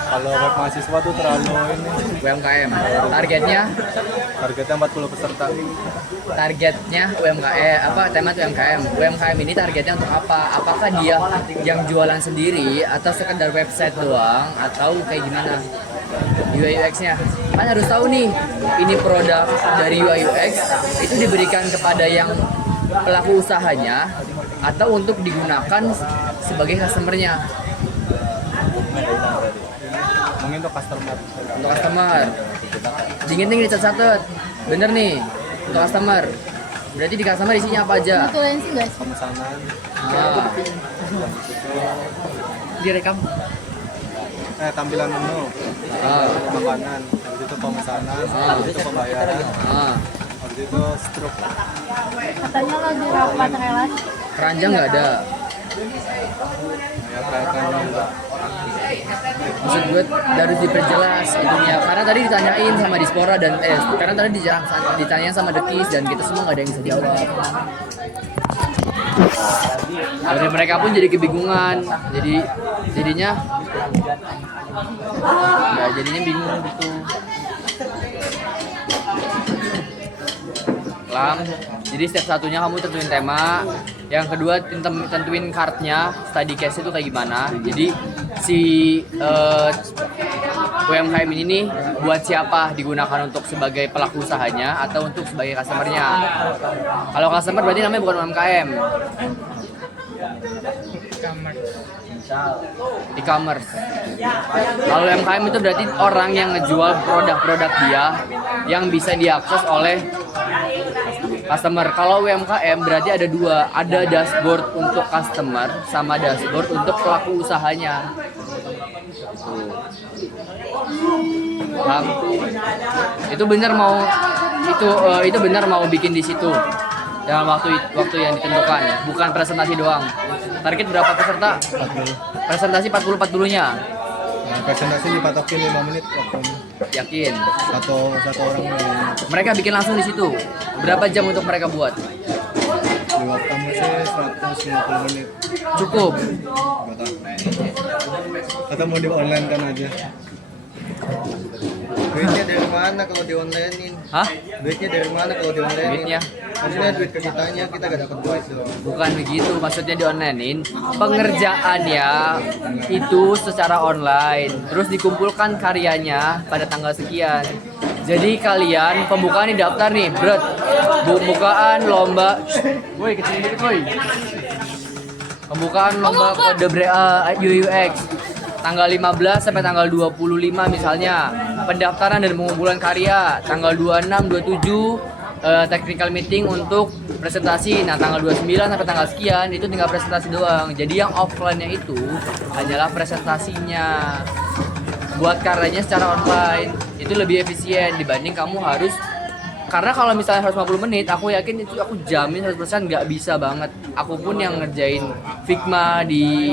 Kalau buat mahasiswa tuh terlalu ini. UMKM. Targetnya 40 peserta. Targetnya UMKM apa? Tema tuh UMKM. UMKM ini targetnya untuk apa? Apakah dia yang jualan sendiri atau sekedar website doang atau kayak gimana? UI UX-nya kan harus tahu nih, ini produk dari UI UX itu diberikan kepada yang pelaku usahanya atau untuk digunakan sebagai customer-nya. Mungkin untuk customer. Untuk customer. Dingin nih dicatat. Bener nih. Untuk customer. Berarti di customer isinya apa aja? Betulin sih guys. Pemesanan. Direkam. Tampilan menu. Makanan. Habis itu pemesanan. Habis itu pembayaran. Habis itu struk. Katanya lagi rapat relasi. Keranjang nggak ada. Ya kayaknya juga. Maksud gue harus diperjelas itunya. Karena tadi ditanyain sama Dispora dan karena tadi ditanyain sama Dekis dan kita semua nggak ada yang bisa jawab. Dari mereka pun jadi kebingungan. Jadinya bingung gitu. Jadi step satunya kamu tentuin tema, yang kedua tentuin kartnya, study case itu kayak gimana. Jadi si UMKM ini nih buat siapa, digunakan untuk sebagai pelaku usahanya atau untuk sebagai customernya. Kalau customer berarti namanya bukan UMKM, e-commerce. Kalau UMKM itu berarti orang yang ngejual produk-produk dia yang bisa diakses oleh customer. Kalau UMKM berarti ada 2, ada dashboard untuk customer sama dashboard untuk pelaku usahanya. Bang, itu benar mau bikin di situ dalam waktu yang ditentukan, bukan presentasi doang. Target berapa peserta? Presentasi 40-40-nya. presentasi dipatokin 5 menit waktunya. Yakin? Satu orang yang Mereka bikin langsung di situ. Berapa jam untuk mereka buat? di waktu sih 150 menit. Cukup. Nggak tahu. Kata mau di online kan aja. Duitnya dari mana kalau di onlinein? Hah? Duitnya dari mana kalau di onlinein? Duitnya? Maksudnya duit ke kitanya, kita gak dapat duit doang. Bukan begitu, maksudnya di onlinein pengerjaannya itu secara online, terus dikumpulkan karyanya pada tanggal sekian. Jadi kalian pembukaan nih daftar nih, berat. Pembukaan lomba, woi kecil dikit woi. Pembukaan lomba kode UX tanggal 15 sampai tanggal 25 misalnya. Pendaftaran dan pengumpulan karya tanggal 26, 27 technical meeting untuk presentasi. Nah, tanggal 29 sampai tanggal sekian itu tinggal presentasi doang. Jadi yang offline-nya itu hanyalah presentasinya. Buat karyanya secara online itu lebih efisien dibanding kamu harus, karena kalau misalnya 150 menit aku yakin itu aku jamin 100% nggak bisa banget. Aku pun yang ngerjain Figma di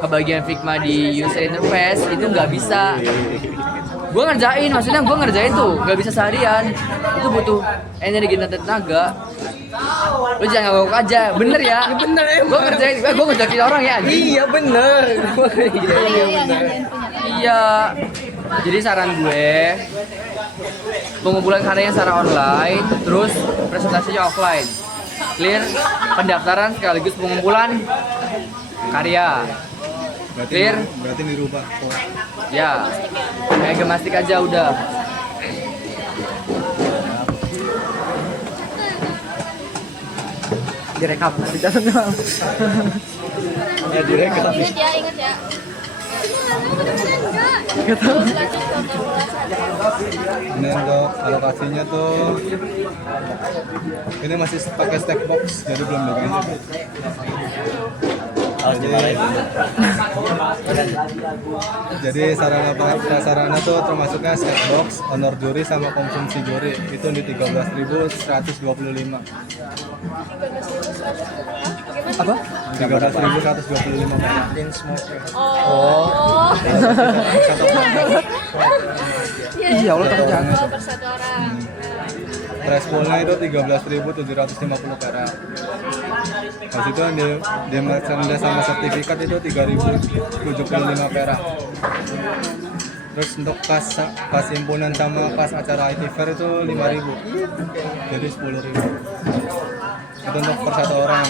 kebagian Figma di user interface itu nggak bisa. Gue ngerjain, maksudnya gue ngerjain tuh nggak bisa seharian. Itu butuh energi dan tenaga. Lu jangan ngomong aja, bener ya? Bener ya. Gue ngerjain, gue ngerjain orang ya. Iya bener. Iya. Jadi saran gue, pengumpulan karyanya secara online, terus presentasinya offline. Clear, pendaftaran sekaligus pengumpulan karya. Clear? Berarti dirubah. Ya, kayak gemastik aja udah. Direkam, dicatat doang. Ya direkam. Ingat ya. Ini untuk alokasinya tuh ini masih pakai stack box jadi belum begini. Jadi sarana prasarana tuh termasuknya stack box, honor juri sama konsumsi juri itu di 13.125. Apa? 13.125. Oh. Iya, Allah takut jangan. Oh, per satu orang. Thresholdnya itu 13.750 perak. Habis itu di merchandise sama sertifikat itu 3.075 perak. Terus untuk kas himpunan sama kas acara IT Fair itu 5.000. Jadi 10.000. Itu untuk per satu orang.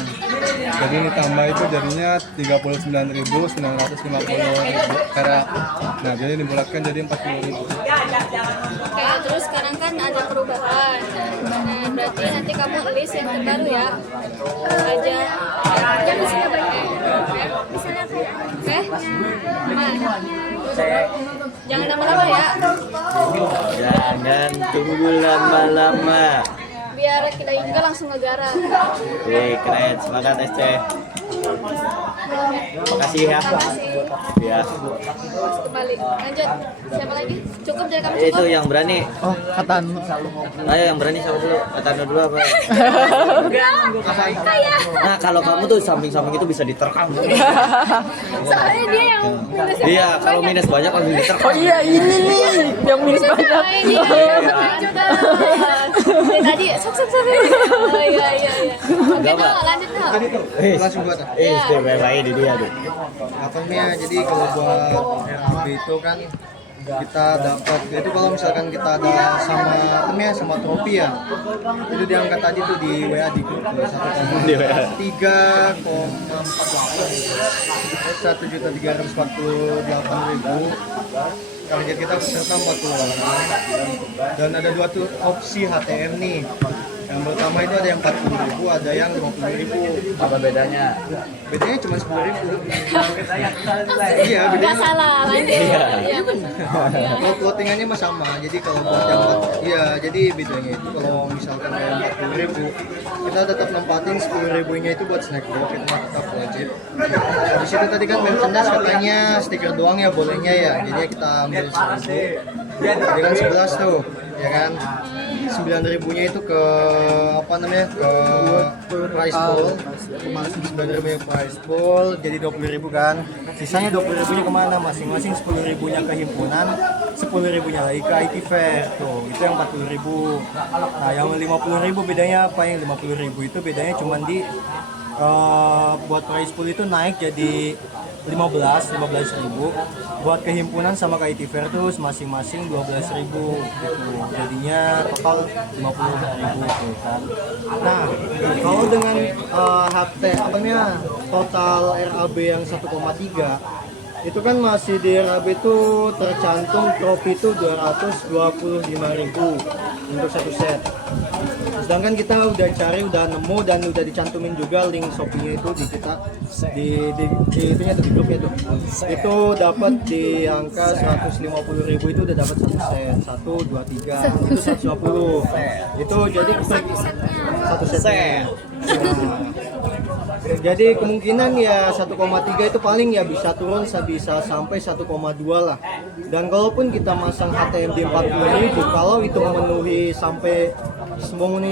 Jadi ditambah itu jadinya 39.950 perak. Nah, jadi dibulatkan jadi 40.000. Oke, terus sekarang kan ada perubahan. Nah, berarti nanti kamu list yang terbaru ya. Aja. Yang misalnya banyak. Misalnya kayak. Oke? Nah. Jangan lama-lama ya. Jangan tunggu lama-lama. Biar kita juga langsung ngegarap. Wih, keren. Semangat SC. Makasih ya. Ya. Kembali. Lanjut. Siapa lagi? Cukup dari kamu Itu cukup? yang berani. Oh, Katan. Ayo yang berani siapa dulu? Atano dulu apa? Saya. Nah, kalau kamu tuh samping-samping itu bisa diterkam. Soalnya dia yang minus. Iya, kalau minus banyak langsung diterkam. Oh iya, ini nih yang minus banyak. Ini juga. Dari tadi sok. Oh iya. Oke, Gak apa. lanjut dong. Langsung buat. Istimewa ini dia tuh. Akunnya jadi kalau buat itu kan kita dapat itu kalau misalkan kita ada sama trofi ya itu diangkat tadi tuh di WA di grup tuh 1,348.000 target kita peserta 40 orang dan ada dua tuh opsi HTM nih. Yang pertama itu ada yang 40.000, ada yang 50.000. Apa bedanya? Bedanya cuma 10.000. Iya, bedanya. Nggak salah, lanjut. Iya, benar. Kalau plottingannya mah sama. Jadi kalau buat yang iya, jadi bedanya itu kalau misalkan yang 40.000, kita tetap nempatin 10.000-nya itu buat snack box, itu mah tetap wajib. Di situ tadi kan merchandise katanya stiker doang ya bolehnya ya. Jadi kita ambil 1.000. Jadi kan 11 tuh, ya kan? 9.000-nya itu ke apa namanya, ke prize pool. 9.000-nya prize pool, jadi 20.000 kan. Sisanya 20.000-nya kemana? Masing-masing 10.000-nya ke himpunan, 10.000-nya lagi ke IT Fair. Tuh, itu yang 40.000. Nah, yang 50.000 bedanya apa? Yang 50.000 itu bedanya cuma di buat prize pool itu naik jadi 15.000. Buat kehimpunan sama ke IT Fair tuh masing-masing 12.000 gitu. Jadinya total 50.000 tuh kan. Nah, kalau dengan HT apa namanya, total RAB yang 1,3 itu kan masih di RAB itu tercantum trofi itu 225.000 untuk satu set. Sedangkan kita udah cari, udah nemu dan udah dicantumin juga link Shopee-nya itu di kita di itunya tuh, di grupnya tuh. Itu dapat di angka 150.000 itu udah dapat satu set. 1 2 3 itu 150. Itu jadi satu set. Jadi kemungkinan ya 1,3 itu paling ya bisa turun bisa sampai 1,2 lah. Dan kalaupun kita masang HTM di 40.000, kalau itu memenuhi sampai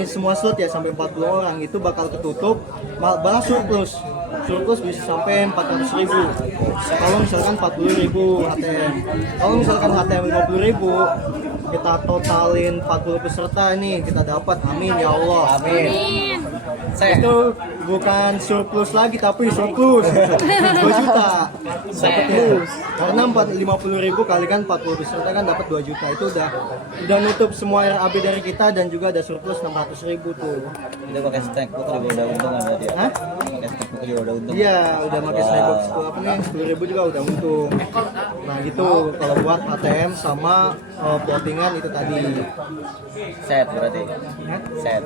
semua slot ya sampai 40 orang, itu bakal ketutup, malah surplus bisa sampai 400.000 kalau misalkan 40.000 HTM. Kalau misalkan HTM 50.000, kita totalin 40 peserta nih, kita dapat, amin ya Allah, amin. Itu bukan surplus lagi tapi surplus 2 juta dapatnya, karena 50.000 kalikan 40 peserta kan dapat 2 juta. Itu udah nutup semua RAB dari kita dan juga ada surplus 600.000 tuh. Itu pakai snackbook juga udah untung kan berarti ya? Hah? Pakai snackbook juga udah untung. Iya, udah pakai snackbox tuh apa nih, 10.000 juga udah untung. Nah gitu kalau buat ATM sama plottingan itu tadi. Set berarti. Set.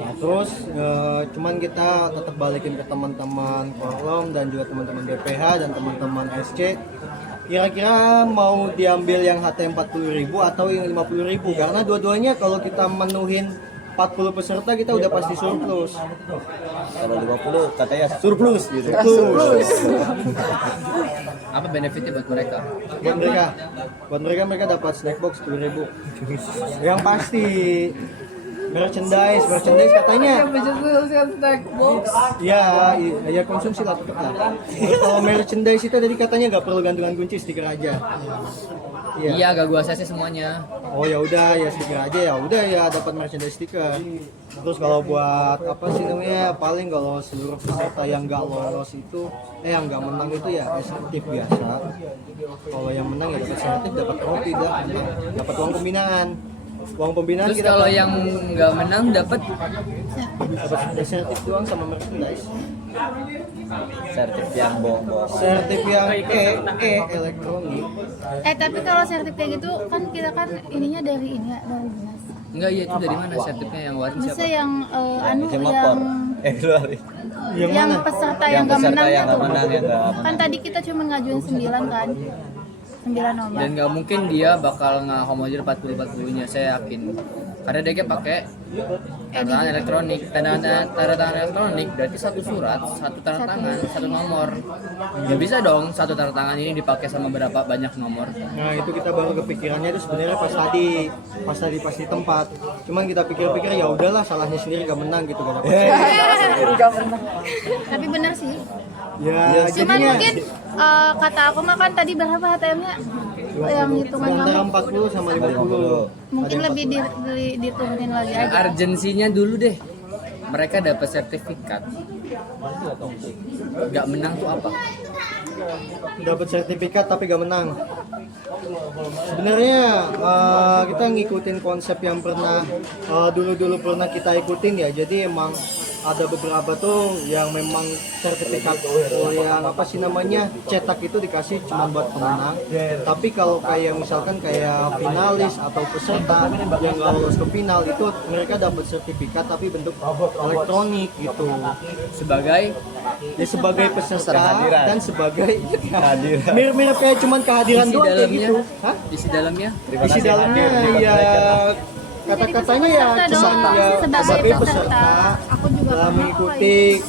Nah, terus cuman kita tetap balikin ke teman-teman Korlom dan juga teman-teman BPH dan teman-teman SC. Kira-kira mau diambil yang HT 40.000 atau yang 50.000, karena dua-duanya kalau kita menuhin 40 peserta kita udah pasti surplus. Kalau 50 katanya surplus gitu. Surplus. Apa benefitnya buat mereka? Buat mereka dapat snackbox 10.000. Yang pasti merchandise katanya. Ya konsumsi lah tetap lah. Kalau merchandise itu tadi katanya nggak perlu gantungan kunci, stiker aja. Iya, gak gua ACC semuanya. Oh ya udah, ya stiker aja, ya udah ya dapat merchandise stiker. Terus kalau buat apa sih namanya, paling kalau seluruh peserta yang nggak lolos itu, yang nggak menang itu ya insentif biasa. Kalau yang menang ya dapat insentif, dapat trofi, dapat uang pembinaan. Uang pembinaan. Terus kalau yang nggak menang dapat insentif doang sama merchandise. Sertif yang bohong. Sertif yang elektronik. Tapi kalau sertif kayak gitu kan kita kan ininya dari ini ya, dari dinas. enggak, iya itu dari mana sertifnya yang warin Bisa siapa? yang Jemapor. yang Yang peserta yang nggak menang yang itu. nggak menang, yang nggak Kan tadi kita cuma ngajuin 9 kan. 9 nomor. Dan nggak mungkin dia bakal ngakomodir 40-40-nya, saya yakin. Karena dia pakai tanda tangan elektronik. Tanda tangan elektronik berarti satu surat, satu tanda tangan, satu nomor. Nggak bisa dong satu tanda tangan ini dipakai sama berapa banyak nomor. Nah itu kita baru kepikirannya itu sebenarnya pas di tempat. Cuman kita pikir-pikir ya udahlah, salahnya sendiri gak menang gitu, gak dapat. Tapi bener sih. Ya Cuman jadinya mungkin kata aku mah kan tadi berapa HTM-nya? Yang hitungan antara kamu 40 sama 50. mungkin lebih diturunin lagi aja. Urgensinya dulu deh. Mereka dapat sertifikat. Gak menang tuh apa? Dapat sertifikat tapi gak menang. Sebenarnya kita ngikutin konsep yang pernah dulu pernah kita ikutin ya. Jadi emang ada beberapa tuh yang memang sertifikat yang apa sih namanya cetak itu dikasih cuma buat pemenang. Tapi kalau kayak misalkan kayak finalis atau peserta yang nggak lolos ke final itu mereka dapat sertifikat tapi bentuk elektronik gitu. Sebagai peserta dan sebagai mirip-mirip kayak cuman kehadiran Isi doang kayak dalamnya? gitu. Hah? Isi dalamnya? Isi dalamnya ya kata-katanya ya cuma ya sebagai peserta Aku juga mengikuti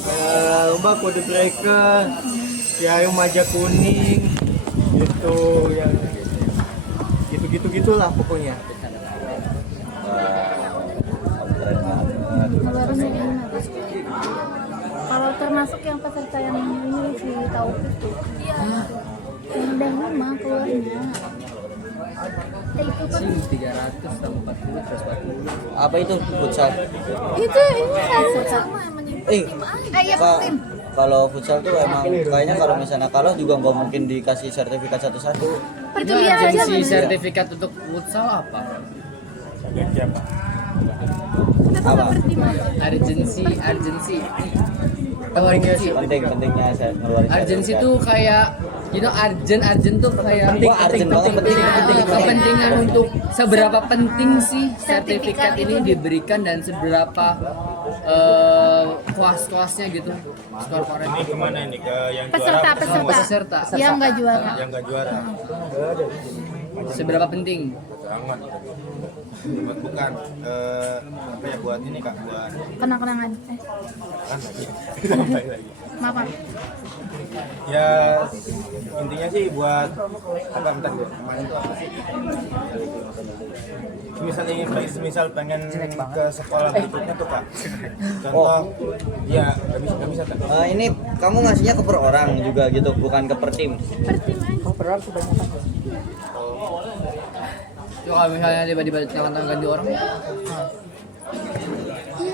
lomba kode breaker ya yang majak kuning gitu ya begitu-gitulah pokoknya. Keren banget. Kalau harus ini harus. Kalau termasuk yang peserta yang ini si Taufik itu. Yang udah lama keluarnya. Itu kan 300 sama 40 terus 40. Apa itu futsal? itu ini sama Eh, kalau futsal tuh emang kayaknya kalau misalnya kalah juga nggak mungkin dikasih sertifikat satu-satu. Itu agensi sertifikat untuk futsal apa? Apa? Urgency. Tahu urgency? Pentingnya saya ngeluarin. Urgency tuh kayak urgent tuh kayak Urgent banget, penting. kepentingan untuk seberapa penting sih sertifikat ini diberikan dan seberapa kuas-kuasnya gitu. Skor Ini kemana ini ke yang peserta yang nggak juara. yang nggak juara? Seberapa penting? Sangat. Bukan apa ya buat ini kak buat Kenang-kenangan. kan lagi sampai lagi. Maaf. Ya intinya sih buat apa bentar gue kemarin itu apa sih? Misal pengen ke sekolah berikutnya tuh kak. Contoh, ya nggak bisa kak. Ini kamu ngasihnya ke per orang juga gitu, bukan ke per tim. Itu kalau misalnya tiba-tiba tangan ganti orang,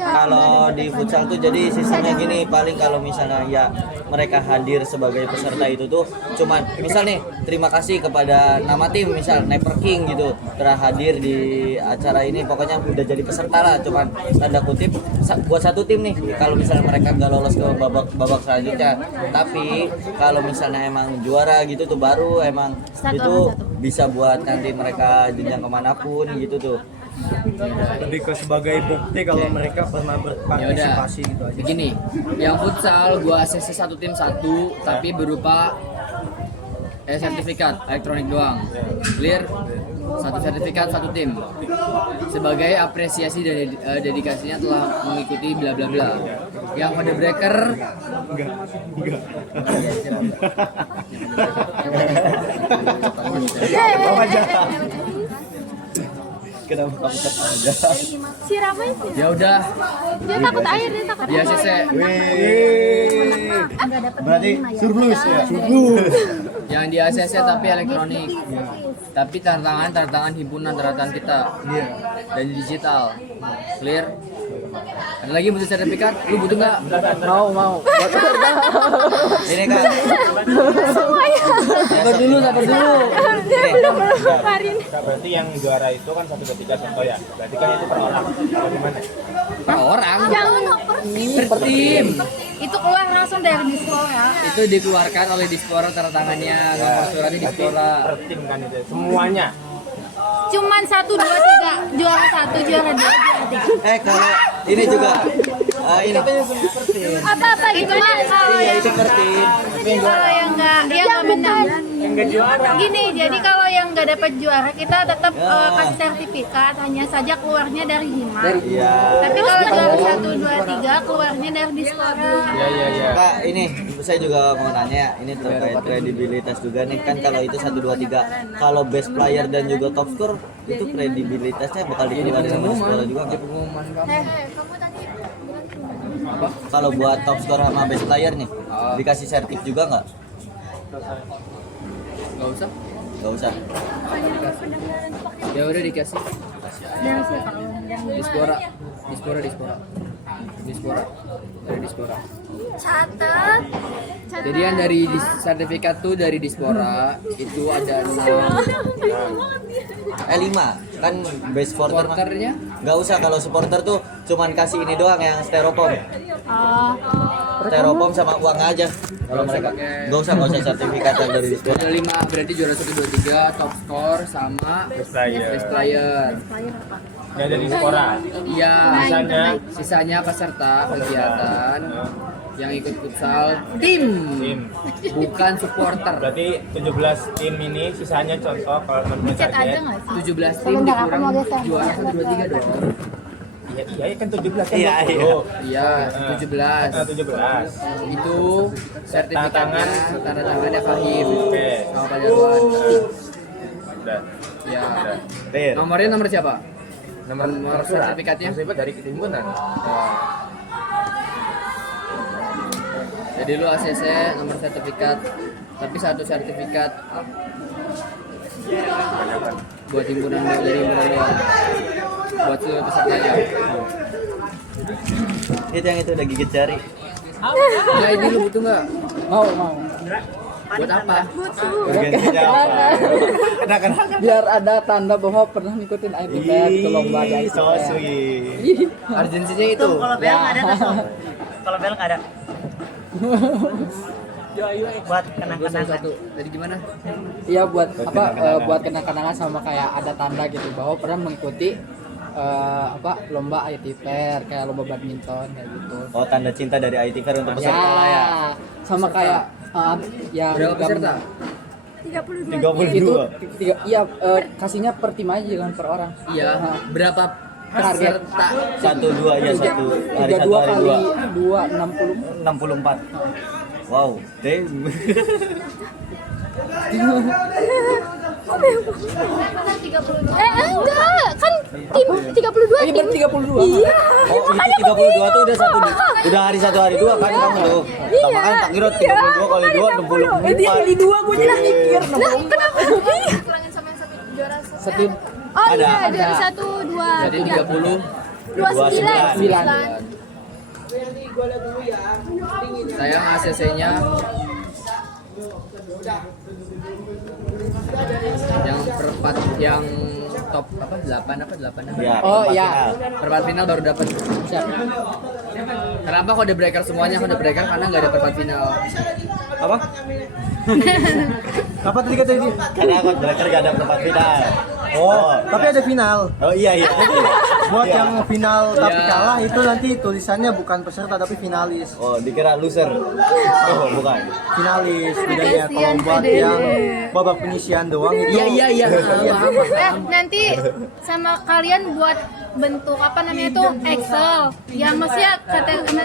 Kalau di futsal tuh jadi sistemnya gini, paling kalau misalnya ya mereka hadir sebagai peserta itu tuh cuman misal nih terima kasih kepada nama tim, misal Sniper King gitu telah hadir di acara ini, pokoknya udah jadi peserta lah, cuman tanda kutip buat satu tim nih kalau misalnya mereka nggak lolos ke babak selanjutnya. Tapi kalau misalnya emang juara gitu tuh baru emang itu bisa buat nanti mereka jenjang kemanapun gitu tuh. Lebih ke sebagai bukti kalau mereka pernah berpartisipasi gitu aja. Begini, yang futsal gua ACC satu tim satu, tapi berupa sertifikat elektronik doang. Clear? Satu sertifikat satu tim. Sebagai apresiasi dan dedikasinya telah mengikuti bla bla bla. Yang kode breaker Kenapa kamu tertawa? Si Rama itu. ya udah Dia takut air, dia takut. di ACC. Enggak dapat. Berarti surplus ya. Yang di ACC tapi elektronik. Tapi tantangan himpunan tantangan kita. Dan digital. Clear? Ada lagi butuh sertifikat? Lu butuh nggak? Mau. Ini kan Sabar dulu. Belum kemarin. Kak, berarti yang juara itu kan 1, 2, 3 contoh ya. Berarti kan itu per orang. Atau gimana? Per orang. Jangan Per tim. Itu keluar langsung dari Dispora. Itu dikeluarkan oleh Dispora, tanda tangannya, nomor suratnya Dispora. Per tim kan itu semuanya. Cuman 1, 2, 3 juara 1, juara 2, juara 3. kalau ini juga ini Apa-apa gitu lah kalau yang seperti yang menang. Gini, jadi kalau yang nggak dapat juara kita tetap kasih sertifikat, hanya saja keluarnya dari Hima. Tapi kalau juara 1, 2, 3 keluarnya dari Dispora. Iya. Kak, ini saya juga mau nanya, ini terkait kredibilitas juga nih kan, kalau itu 1, 2, 3 kalau best player dan juga top score itu kredibilitasnya bakal dikeluarin sama sekolah juga nggak? Kamu tadi Kalau buat top score sama best player nih dikasih sertif juga nggak? Nggak usah. Nggak usah. Ya udah dikasih. dari siapa? Dispora. Dari Dispora. Catat. Jadi yang dari sertifikat tuh dari Dispora itu ada 5 kan best supporter mah. supporternya. Nggak usah, kalau supporter tuh cuman kasih ini doang yang styrofoam. Oh. Styrofoam sama uang aja. Kalau mereka nggak usah sertifikat yang dari Dispora. Ada 5, berarti juara 1, 2, 3, top score sama Best player. best player. Yang dari sekolah. Iya, Sisanya sisanya peserta kegiatan yang ikut futsal tim, bukan supporter. berarti 17 tim ini sisanya contoh kalau menurut Chat aja target. nggak sih? 17 tim dikurang juara 1, 2, 3 dong. Iya kan 17 kan. Iya, 17. 17. Itu sertifikatnya tanda tangannya Fahim Oke. sama Pak Jarwan. Udah. Ya. Per. Nomornya nomor siapa? Nomor sertifikatnya? sertifikat dari himpunan. Jadi lu ACC nomor sertifikat, tapi satu sertifikat buat himpunan dari himpunan doang. Buat seluruh pesertanya. Itu yang itu udah gigit jari. Nah, ini lu butuh nggak? Mau. Buat apa? Gantinya apa? Biar ada tanda bahwa pernah ngikutin ITPR ke lomba di Ih, so ITPR. sweet. Urgensinya itu. Kalau belok ada tuh. Kalau belok ada. Buat Gue salah kenang-kenangan. satu. Jadi gimana? Iya buat apa? Buat kenang-kenangan sama kayak ada tanda gitu bahwa pernah mengikuti lomba ITPR kayak lomba badminton kayak gitu. Oh, tanda cinta dari IT Fair untuk Ya, peserta lah ya. sama kayak yang Berapa peserta? 32. Itu iya kasihnya per tim aja jangan per orang. Iya. Berapa Target. peserta? 1-2 ya, satu hari 32 satu hari kali 2 2 60. 64. Wow, damn. Enggak, kan tim 32 Ini tim. berarti 32. Iya. Oh, itu 32 tuh udah hari 1 hari 2 kan kamu tuh. Sama kan tak kira 32 kali 2 64. Dia kali 2 gue jelas mikir. Nah, kenapa? Kurangin sama yang satu juara Satu Oh Ada. iya, ada 1 2 Jadi 3 30. 29. Saya ACC-nya yang top apa 8 apa 8 apa? Ya, Oh, perempat ya. final. Perempat final baru dapat. siap. Kenapa kode breaker semuanya kode breaker karena nggak ada perempat final? Apa? Apa tadi kata ini? Karena aku breaker gak ada perempat final. Oh, tapi ada final. Oh iya iya. Buat Iya. yang final tapi Iya. kalah itu nanti tulisannya bukan peserta tapi finalis. Oh, dikira loser. Oh, bukan. Finalis bedanya kalau buat yang babak penyisian doang itu. Iya. Nanti sama kalian buat bentuk apa namanya itu Excel yang maksudnya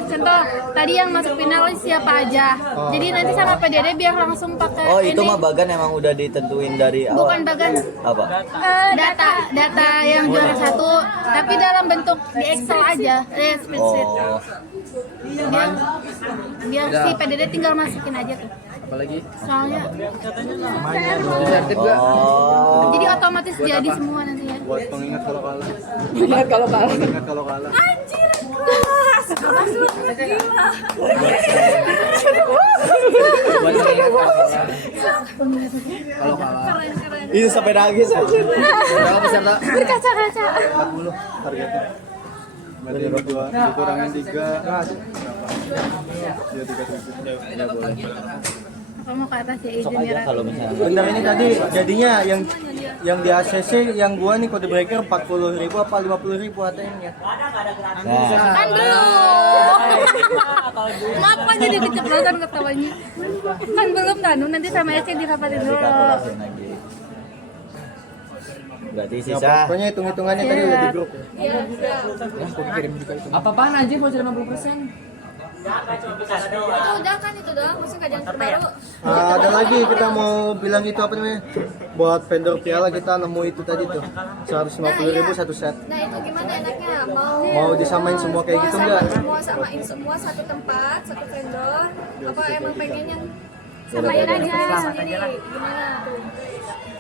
contoh tadi yang masuk finalis siapa aja. Jadi nanti sama PDD biar langsung pakai Oh, itu ini. mah bagan emang udah ditentuin dari awal. Bukan bagan Apa? data yang juara satu tapi dalam bentuk di Excel aja spreadsheet. Oh. Biar si PDD tinggal masukin aja tuh. Apalagi Soalnya sertif gak? Oh. jadi otomatis jadi semua nanti ya. Buat pengingat kalau kalah. Ingat kalau kalah. Pengingat kalau kalah. Buat saya kalau kalah. Ini sampai nangis aja. Berapa peserta? Berkaca-kaca. 40 targetnya. Berarti berdua dikurangin 3 ya 3 ya boleh. Kamu ke atas ya Sok izin aja ya. kalau misalnya. Bentar ini tadi jadinya yang di ACC yang gua nih kode breaker 40.000 apa 50.000 ATM-nya. Nah, Kan belum. Maaf Pak jadi keceplosan ketawanya. Kan belum Tanu, nanti sama SC dirapatin dulu. dikalkulasiin lagi. Berarti Ya, sisa pokoknya hitung-hitungannya tadi udah di grup. Apa-apaan aja kalau 50%? Itu udah kan itu doang, masih nggak jangan terbaru. Ada lagi kita mau bilang itu apa namanya? Buat vendor piala kita nemu itu tadi tuh 150.000 satu set. Nah itu gimana enaknya? Mau disamain semua kayak gitu enggak? Mau samain semua satu tempat, satu vendor. Apa emang pengen yang Samain aja. sendiri? Gimana tuh?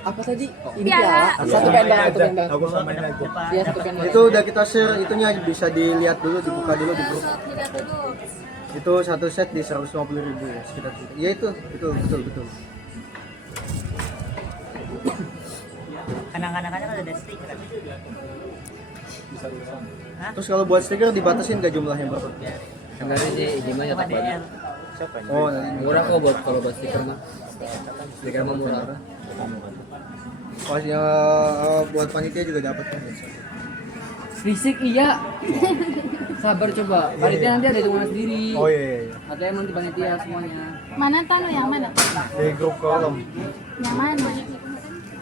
Apa tadi? Ini Piala. piala. Satu pendek, satu pendek. Aku samain aja. Iya, satu pendek. Itu udah kita share, itunya bisa dilihat dulu, dibuka dulu di grup. Sok dilihat dulu. Itu satu set di 150.000 ya sekitar itu. Iya itu, betul. Anak-anaknya kan ada stiker. Terus kalau buat stiker dibatasin nggak jumlahnya berapa? Sebenarnya sih gimana ya tak banyak. Oh, nanti Murah kok buat kalau buat stiker mah. Stiker mah murah. pas ya buat panitia juga dapat kan. Fisik iya. Sabar coba. Panitia nanti ada hitungan sendiri. Oh iya. Atau emang di panitia semuanya. Mana Tanu yang mana? Di grup kolom. Yang mana?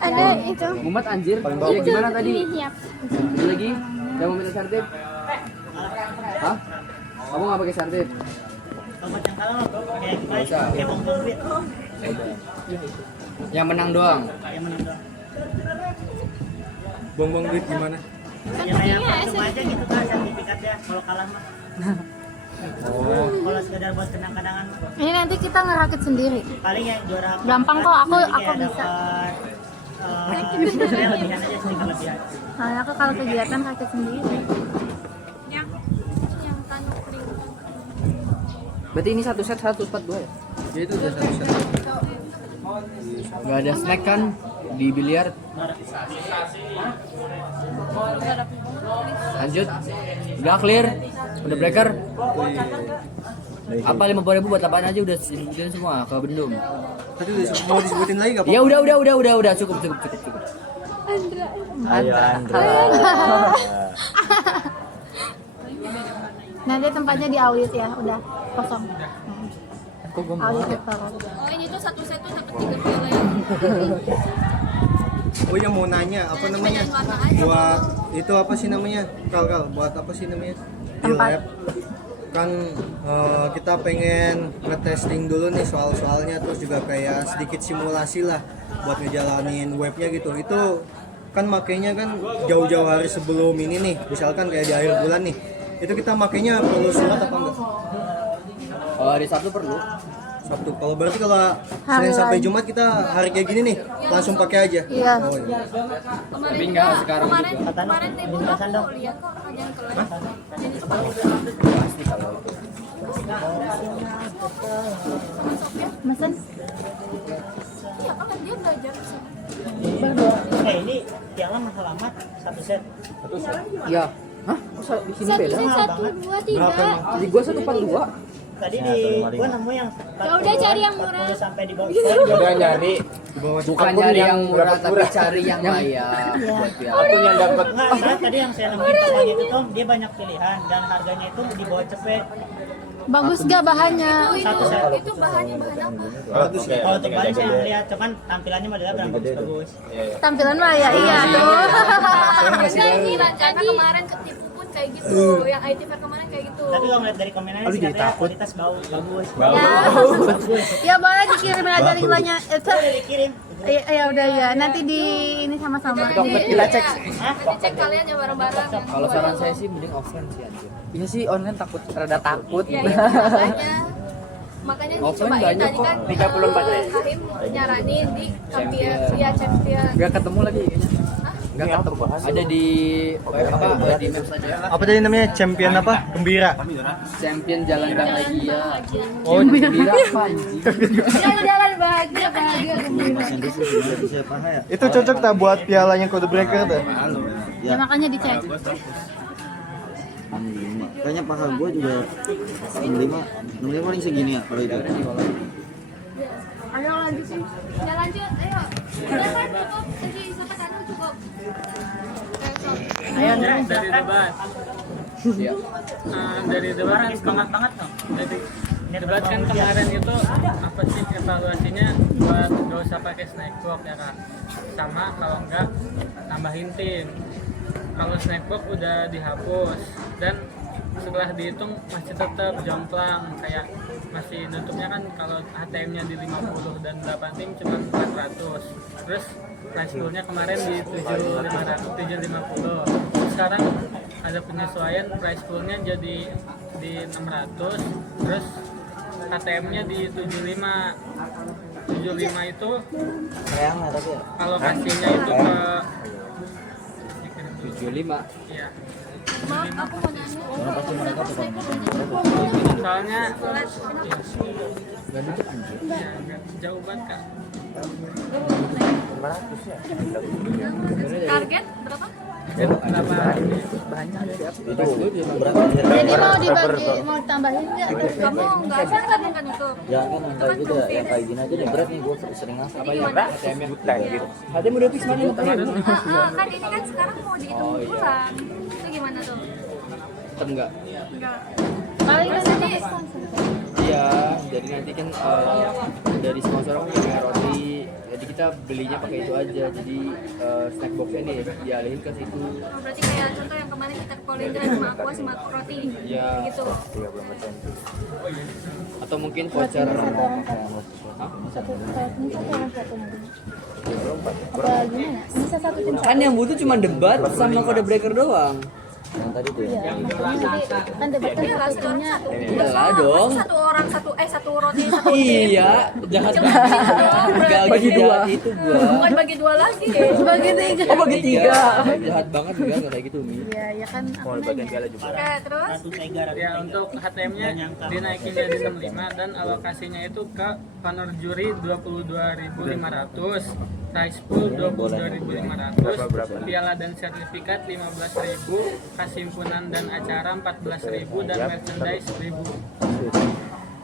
Ada itu. Mumet anjir. Paling bawah. Iya gimana tadi? Siap. Ada lagi? Yang mau minta sertif? Hah? Kamu nggak pakai sertif? Tempat yang kalah Nggak usah. kayak bom duit. Yang menang doang. Yang menang doang. buang-buang duit gimana? Ya kayak cuma aja gitu kan sertifikatnya kalau kalah mah. Kalau sekedar buat kenang-kenangan mah. Ini nanti kita ngerakit sendiri. Paling ya juara Gampang kok, aku kayak bisa. lebihan aja sih kelebihan. Nah, aku kalau kegiatan rakit sendiri. yang tanu kering. Berarti ini satu set 142 ya? Ya itu udah satu set. Gak ada snack kan di biliar? Lanjut. Udah clear? Udah breaker? Apa 50.000 buat apaan aja udah disebutin semua ke Bendum. Tadi udah mau disebutin lagi nggak? Ya udah cukup. Ayo Andra. Nanti tempatnya di audit ya, udah kosong. Audit itu. Oh ini tuh satu set tuh dapat 3 piala ya. Oh iya mau nanya apa namanya? Buat itu apa sih namanya? Kal buat apa sih namanya? Di Tempat. lab kan kita pengen ngetesting dulu nih soal-soalnya, terus juga kayak sedikit simulasi lah buat ngejalanin webnya gitu. Itu kan makainya kan jauh-jauh hari sebelum ini nih, misalkan kayak di akhir bulan nih, itu kita makainya perlu surat apa enggak? Hari Sabtu perlu. Sabtu. Kalau berarti kalau Hari Senin sampai lain. Jumat kita hari kayak gini nih langsung pakai aja. Iya. Oh, iya. Kemarin Tapi enggak juga- sekarang kemarin juga. kemarin ibu aku lihat kok kajian kelas. Jadi itu Pasti kalau itu. Mesen? iya kan dia belajar di sini. Ini piala mahal amat satu set. Iya. Hah? Kok di sini beda? Satu, dua, tiga. Di gua 142. Tadi di gua nemu yang Ya udah cari yang murah. 40 sampai di bawah. Udah nyari Bukan nyari yang murah tapi cari yang layak buat piala. aku yang dapat. Enggak, tadi yang saya nemuin tokonya itu Tom, dia banyak pilihan dan harganya itu di bawah cepet. Bagus gak bahannya? Satu set. Itu bahannya bahan apa? Kalau untuk balik saya lihat, cuman tampilannya modalnya bagus. Tampilan mah ya iya tuh. Enggak ini rencana kemarin ketipu pun kayak gitu. Yang IT fair kemarin kayak gitu. Tapi kalau ngeliat dari komenannya sih katanya kualitas bagus. Ya boleh dikirim aja linknya. Itu Udah dikirim. ya udah ya. Nanti di ini sama-sama. Kita cek. Nanti cek kalian ya bareng-bareng. Kalau saran saya sih mending offline sih anjir. Iya sih online rada takut. Iya, makanya makanya Offline dicobain banyak tadi kok. kan 34 ya? Kahim nyaranin di Champion, ya Champion. Gak ketemu lagi kayaknya. Gak ketemu. Ada di apa di maps aja. Apa tadi namanya? Champion apa? Gembira. Champion Jalan Bahagia. Oh, Gembira apa anjing? Jalan bahagia bahagia. Mas Hendri sih sudah bisa paham ya. itu cocok tak buat pialanya Code Breaker tuh? Ya makanya dicek. 65. Kayaknya paha gue juga 65 paling segini ya kalau itu. Ayo lanjutin. Ya lanjut, ayo. Udah kan cukup, lagi sama Tanu cukup. Ayo Andra, dari debat. Iya. Dari debat kan semangat banget dong. Jadi debat kan kemarin itu apa sih evaluasinya buat gak usah pakai snackbox ya kak. Sama kalau enggak tambahin tim. Kalau snackbox udah dihapus dan setelah dihitung masih tetap jomplang, kayak masih nutupnya kan kalau ATM-nya di 50 dan 8 tim cuma 400. Terus price pool-nya kemarin di 750. Sekarang ada penyesuaian, price pool-nya jadi di 600, terus ATM-nya di 75. 75 itu Sayang ya tapi ya. kalau kasihnya itu ke 75. ya. Maaf, aku mau nanya. Karena pasti mereka bukan Soalnya Gak duduk anjir. ya, jauh banget kak. Target berapa? Banyak siap. itu berapa ya? Jadi mau dibagi, mau tambahin nggak? Kamu enggak usah kan yang itu. Ya kan yang kayak gitu ya, yang kayak gini aja nih berat nih gue sering ngasih. Jadi gimana? Hati udah fix mana Kan ini kan sekarang mau dihitung bulan. Itu gimana tuh? enggak. Enggak. Paling Jadi Iya, jadi nanti kan dari sponsor aku punya roti, jadi kita belinya pakai itu aja. Jadi snack boxnya nih dialihin ke situ. berarti kayak contoh yang kemarin kita ke Polindra sama Aqua sama roti. Iya. Gitu. Atau mungkin voucher. Hah? satu orang satu. Apa gimana? Bisa satu tim Kan yang butuh cuma debat sama kode breaker doang. Yang tadi tuh ya. Iya, makanya nanti kan debat kan satu timnya. Iyalah dong. Satu orang satu roti satu Iya, jahat banget. Bagi dua itu gua. bukan bagi dua lagi. Bagi tiga. Oh, bagi tiga. Jahat banget juga nggak kayak gitu, Mi. Iya, ya kan aku bagian nanya. piala juga. Oke, terus Satu Tiger. Ya untuk HTM-nya dinaikin jadi 65 dan alokasinya itu ke honor juri 22.500, prize pool 22.500, piala dan sertifikat 15.000, kesimpulan dan acara 14.000 dan merchandise 1.000.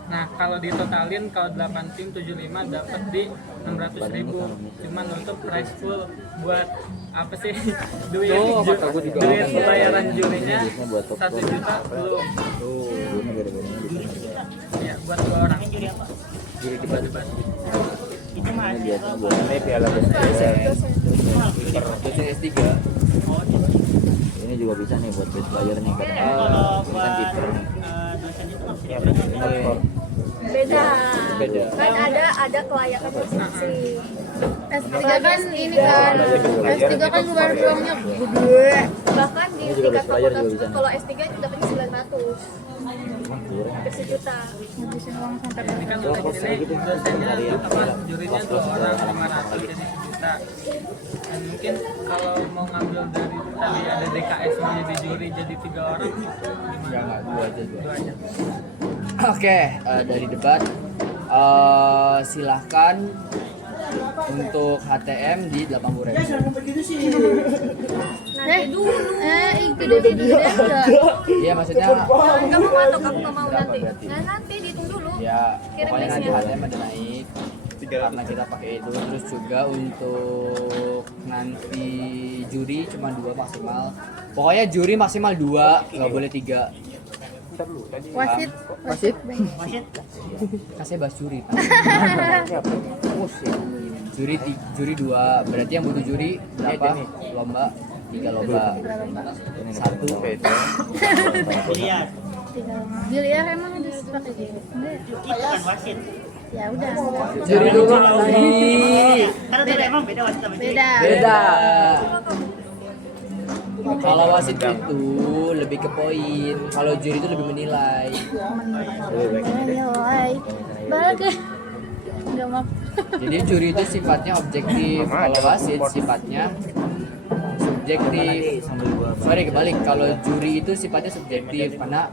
Nah, kalau ditotalin kalau 8 tim 75 dapat di 600.000. Cuman untuk prize pool buat apa sih? duit bayaran jurinya 1 juta belum. Ya, buat 2 orang. Juri debat. Itu mah Ini piala presiden. Dosen S3. Ini juga bisa nih buat best player nih kan. kalau buat Kan kiper nih. dosen itu maksudnya Ya, berapa? beda. Beda. Kan ada kelayakan masing-masing. S3 kan ini kan. S3 kan keluar uangnya gede. Bahkan di Ini juga tingkat best player juga fakultas bisa nih. kalau S3 itu dapatnya 900. Hampir sejuta. Ngabisin uang sampai Ini kan Kalau udah kos gini, gitu kan dosennya dari yang apa jurinya 2 orang 500 jadi 1 juta. Dan mungkin kalau mau ngambil dari tadi ada DKS mau jadi juri jadi 3 orang gimana? Dua aja. Oke, dari debat silahkan untuk HTM di 80.000. itu gede enggak? Iya, maksudnya Kamu mau atau kamu nggak mau berapa nanti? berarti? Nah, nanti dihitung dulu. Ya, Kirim pokoknya nanti listnya. HTM ada naik karena kita pakai itu. Terus juga untuk nanti juri cuma 2 maksimal. Pokoknya juri maksimal 2, nggak boleh 3. Wasit. Wasit? Kasih bahas juri. Juri 2, berarti yang butuh juri berapa? Lomba 3 lomba. 1 Biliar. Biliar emang harus pakai gitu. Itu kan wasit. Ya udah. juri 2 Karena tadi emang beda wasit sama juri. Beda. beda. Kalau wasit itu lebih ke poin, kalau juri itu lebih menilai. Nilai. Balik ya. Enggak mau. Jadi juri itu sifatnya objektif, kalau wasit sifatnya subjektif. Sorry kebalik, kalau juri itu sifatnya subjektif karena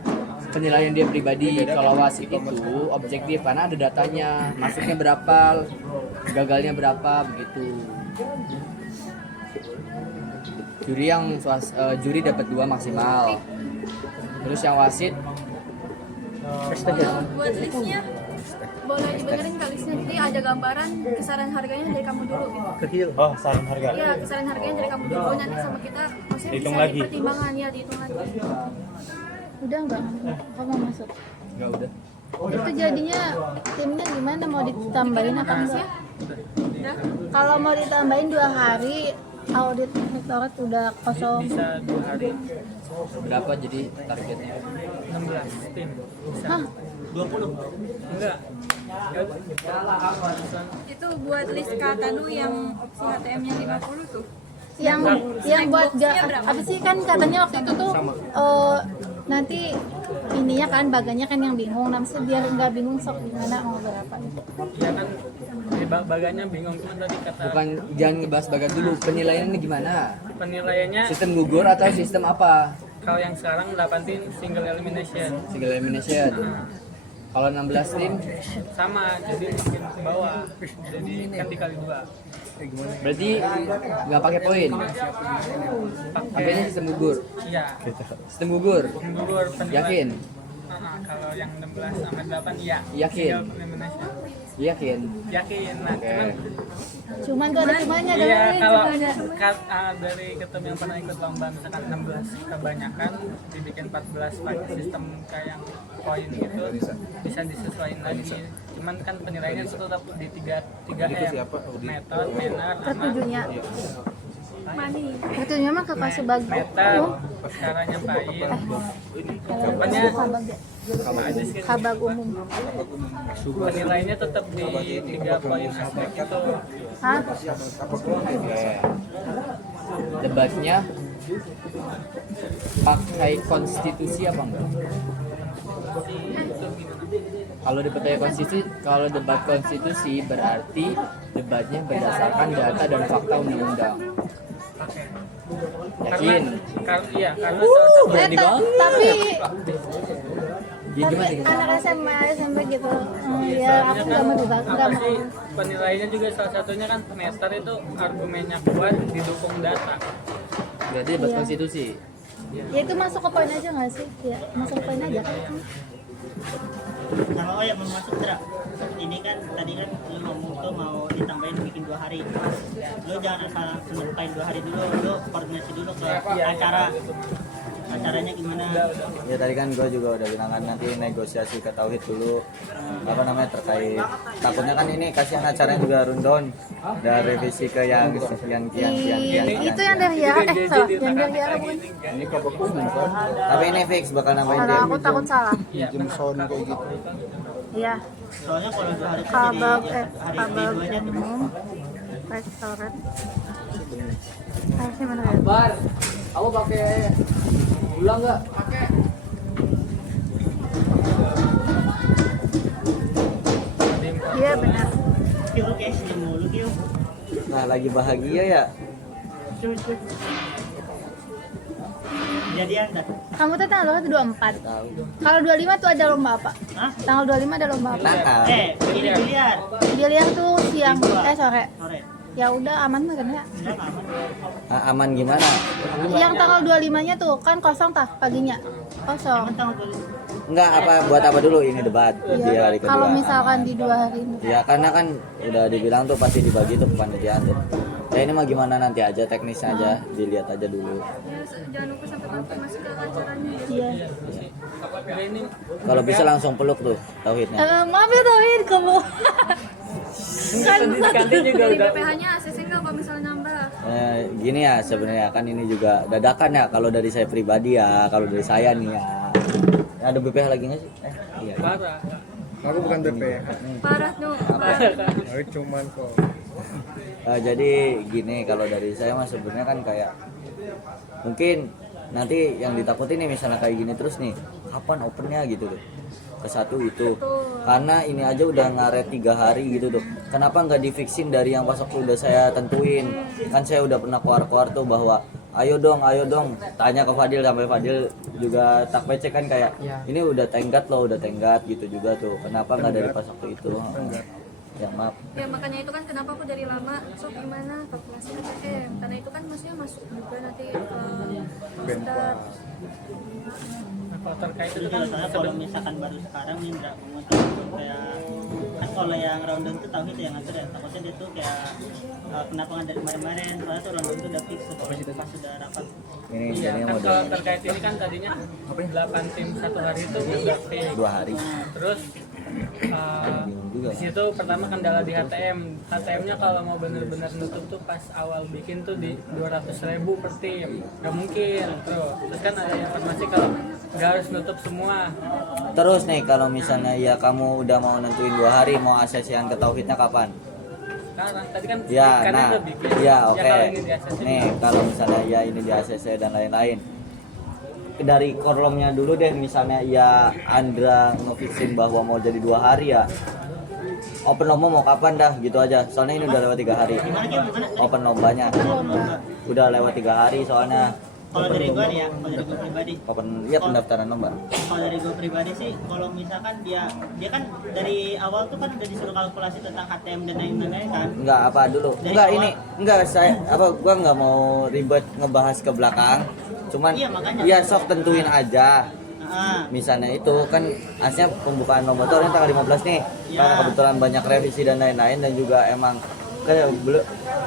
penilaian dia pribadi. Kalau wasit itu objektif karena ada datanya, masuknya berapa, gagalnya berapa, begitu. Juri dapat 2 maksimal. Terus yang wasit Buat listnya boleh dibenerin kali listnya. Jadi ada gambaran kisaran harganya dari kamu dulu gitu. Oh, saran harga. Iya, kisaran harganya dari kamu dulu nanti sama kita maksudnya Hitung bisa lagi. dipertimbangkan ya, dihitung lagi. Udah enggak? Kamu masuk. enggak udah. Itu jadinya timnya gimana, mau ditambahin apa enggak? Udah. Kalau mau ditambahin 2 hari, audit rektorat udah kosong. Bisa 2 hari Berapa jadi targetnya? 16 tim. Bisa. Hah? 20. Enggak. Itu buat list Katanu yang opsi HTM-nya 50 tuh. Yang buat apa sih, kan katanya waktu itu tuh nanti ininya kan baganya kan yang bingung, namanya biar nggak bingung sok gimana mau berapa. Ya kan di baganya bingung cuma tadi kata Bukan, jangan ngebahas bagat dulu. Penilaiannya gimana? penilaiannya Sistem gugur atau sistem apa? kalau yang sekarang 8 tim single elimination. Single elimination. Kalau 16 tim Sama, jadi makin ke bawah. Jadi kan dikali 2. berarti nggak pakai poin. Pakainya sistem gugur. Iya. Sistem gugur. Gugur penilaian. Yakin? Kalau yang 16 sama 8 iya. Yakin? Single elimination. Yakin? Yakin. Nah, Cuman gak ada cumanya iya, dong. kalau dari ketum yang pernah ikut lomba misalkan 16 kebanyakan dibikin 14 pakai sistem kayak yang poin gitu bisa disesuaikan lagi. Cuman kan penilaiannya tetap di 3 M, metode, manner, sama Ketujuhnya. Itunya mah kakak sebagi meter cara nyampain pokoknya sama aja sih kabag umum. penilaiannya tetap di 3 poin aspek itu. Hah? Debatnya pakai konstitusi apa enggak? Kalau debat konstitusi berarti debatnya berdasarkan data dan fakta undang-undang. Yakin? Iya, karena salah satu Berani banget. Tapi Gimana nih? anak SMA SMP gitu. Ya aku nggak mau debat, nggak apa mau. sih penilaiannya juga salah satunya kan meter itu argumennya kuat didukung data. Berarti debat Iya. konstitusi. Ya itu masuk ke poin aja nggak sih? Ya masuk ke poin aja kan. Sama oh ya mau masuk Dra. Ini kan tadi kan lu ngomong tuh mau ditambahin bikin 2 hari. Lu jangan asal nentuin 2 hari dulu, lu koordinasi dulu ke acaranya gimana. Ya tadi kan gue juga udah bilang kan nanti negosiasi ke Tauhid dulu apa namanya terkait takutnya kan ini kasihan acaranya juga rundown dan revisi ke yang Itu yang dari Yara, salah, yang dari Yara bukan? Ini kabak umum kan? tapi ini fix bakal nambahin Kalau tim. aku takut salah. Jam sound kayak gitu. Iya. Soalnya kalau 2 hari itu Kabag jadi hari kabag minggunya tuh. umum, restoran. Harusnya mana ya? Bar, kamu pakai gula nggak? Pakai. Iya benar. Kiu lu kayak senyum mulu Kiu. Nah lagi bahagia ya. Jadian dah. Kamu tuh tanggal berapa? 24. Tahu. Kalau 25 tuh ada lomba apa? Hah? Tanggal 25 ada lomba apa? Nah, Begini biliar. Dia lihat tuh siang, sore. Sore. Ya udah aman mah kan ya. Enggak aman. aman gimana? Yang tanggal 25-nya tuh kan kosong tah paginya. Kosong. Tanggal 25. Enggak apa buat apa dulu ini debat di Iya. hari kedua. Kalau misalkan di 2 hari ini. Ya karena kan udah dibilang tuh pasti dibagi tuh kepanitiaan tuh. Ya ini mah gimana nanti aja teknisnya aja dilihat aja dulu. Jangan lupa sampai konfirmasi ke acaranya. Iya. Ini Kalau bisa langsung peluk tuh Tauhidnya. Maaf ya Tauhid kamu. kantin juga Dari udah BPH-nya ACC nggak kalau misalnya nambah? Gini ya sebenarnya kan ini juga dadakan ya kalau dari saya pribadi ya kalau dari saya nih ya. Ada BPH lagi nggak sih? Iya. parah. Aku bukan BP. Parah tuh. Aku cuman kok. Jadi gini kalau dari saya mah sebenarnya kan kayak mungkin nanti yang ditakutin nih misalnya kayak gini terus nih kapan opennya gitu tuh ke satu itu karena ini aja udah ngaret 3 hari gitu tuh kenapa nggak difiksin dari yang pas waktu udah saya tentuin kan saya udah pernah keluar tuh bahwa ayo dong tanya ke Fadil sampai Fadil juga tak pecek kan kayak ini udah tenggat gitu juga tuh kenapa nggak dari pas waktu itu ya maaf Ya makanya itu kan kenapa aku dari lama sok gimana kalkulasi KPM karena itu kan maksudnya masuk juga nanti ke start. Kalau terkait Itu itu juga kan soalnya kalau misalkan baru sekarang nih Indra kayak kan kalau yang rundown tuh tahu itu yang ngatur ya takutnya dia tuh kayak kenapa nggak dari kemarin soalnya tuh rundown tuh udah fix tuh pas sudah rapat. ini Iya, jadinya kan mau kalau terkait ini kan tadinya 8 tim 1 hari itu udah fix. 2 hari Terus di situ pertama kendala di HTM-nya kalau mau benar-benar nutup tuh pas awal bikin tuh di 200.000 per tim, nggak mungkin terus kan ada informasi kalau nggak harus nutup semua. terus nih kalau misalnya ya kamu udah mau nentuin 2 hari mau ACC-an ke Tauhidnya kapan? Sekarang tadi kan Ya, ikannya nah, udah bikin. ya oke. kalau ini di ACC Nih, kalau misalnya ya ini di ACC dan lain-lain. Dari kolomnya dulu deh, misalnya ya Andra ngefixin bahwa mau jadi 2 hari ya. Open lomba mau kapan dah gitu aja. Soalnya ini udah lewat 3 hari. Open lombanya. Udah lewat 3 hari soalnya. Kalau dari gua nih ya, kalau dari gua pribadi. Open ya pendaftaran lomba. Kalau dari gue pribadi sih, kalau misalkan dia kan dari awal tuh kan udah disuruh kalkulasi tentang HTM dan lain-lain kan. Enggak apa dulu. Enggak saya gua nggak mau ribet ngebahas ke belakang. Cuman Iya, makanya. ya sok tentuin aja. Ah, Misalnya itu kan aslinya pembukaan lomba itu tanggal 15 nih. Ya. Karena kebetulan banyak revisi dan lain-lain dan juga emang kayak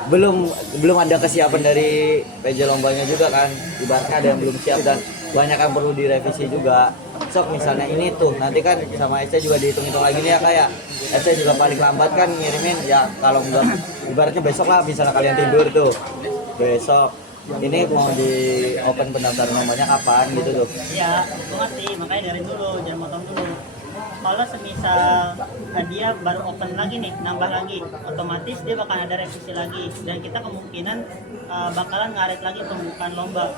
belum ada kesiapan dari PJ lombanya juga kan. Ibaratnya ada yang belum siap dan banyak yang perlu direvisi juga. Sok misalnya ini tuh nanti kan sama SC juga dihitung-hitung lagi nih ya kayak SC juga paling lambat kan ngirimin ya kalau enggak ibaratnya besok lah misalnya kalian tidur tuh besok. Ini mau di open pendaftaran lombanya kapan gitu tuh? Iya, gue ngerti, makanya dari dulu, jangan motong dulu. Kalau semisal dia baru open lagi nih, nambah lagi, otomatis dia bakal ada revisi lagi. Dan kita kemungkinan bakalan ngaret lagi pembukaan lomba.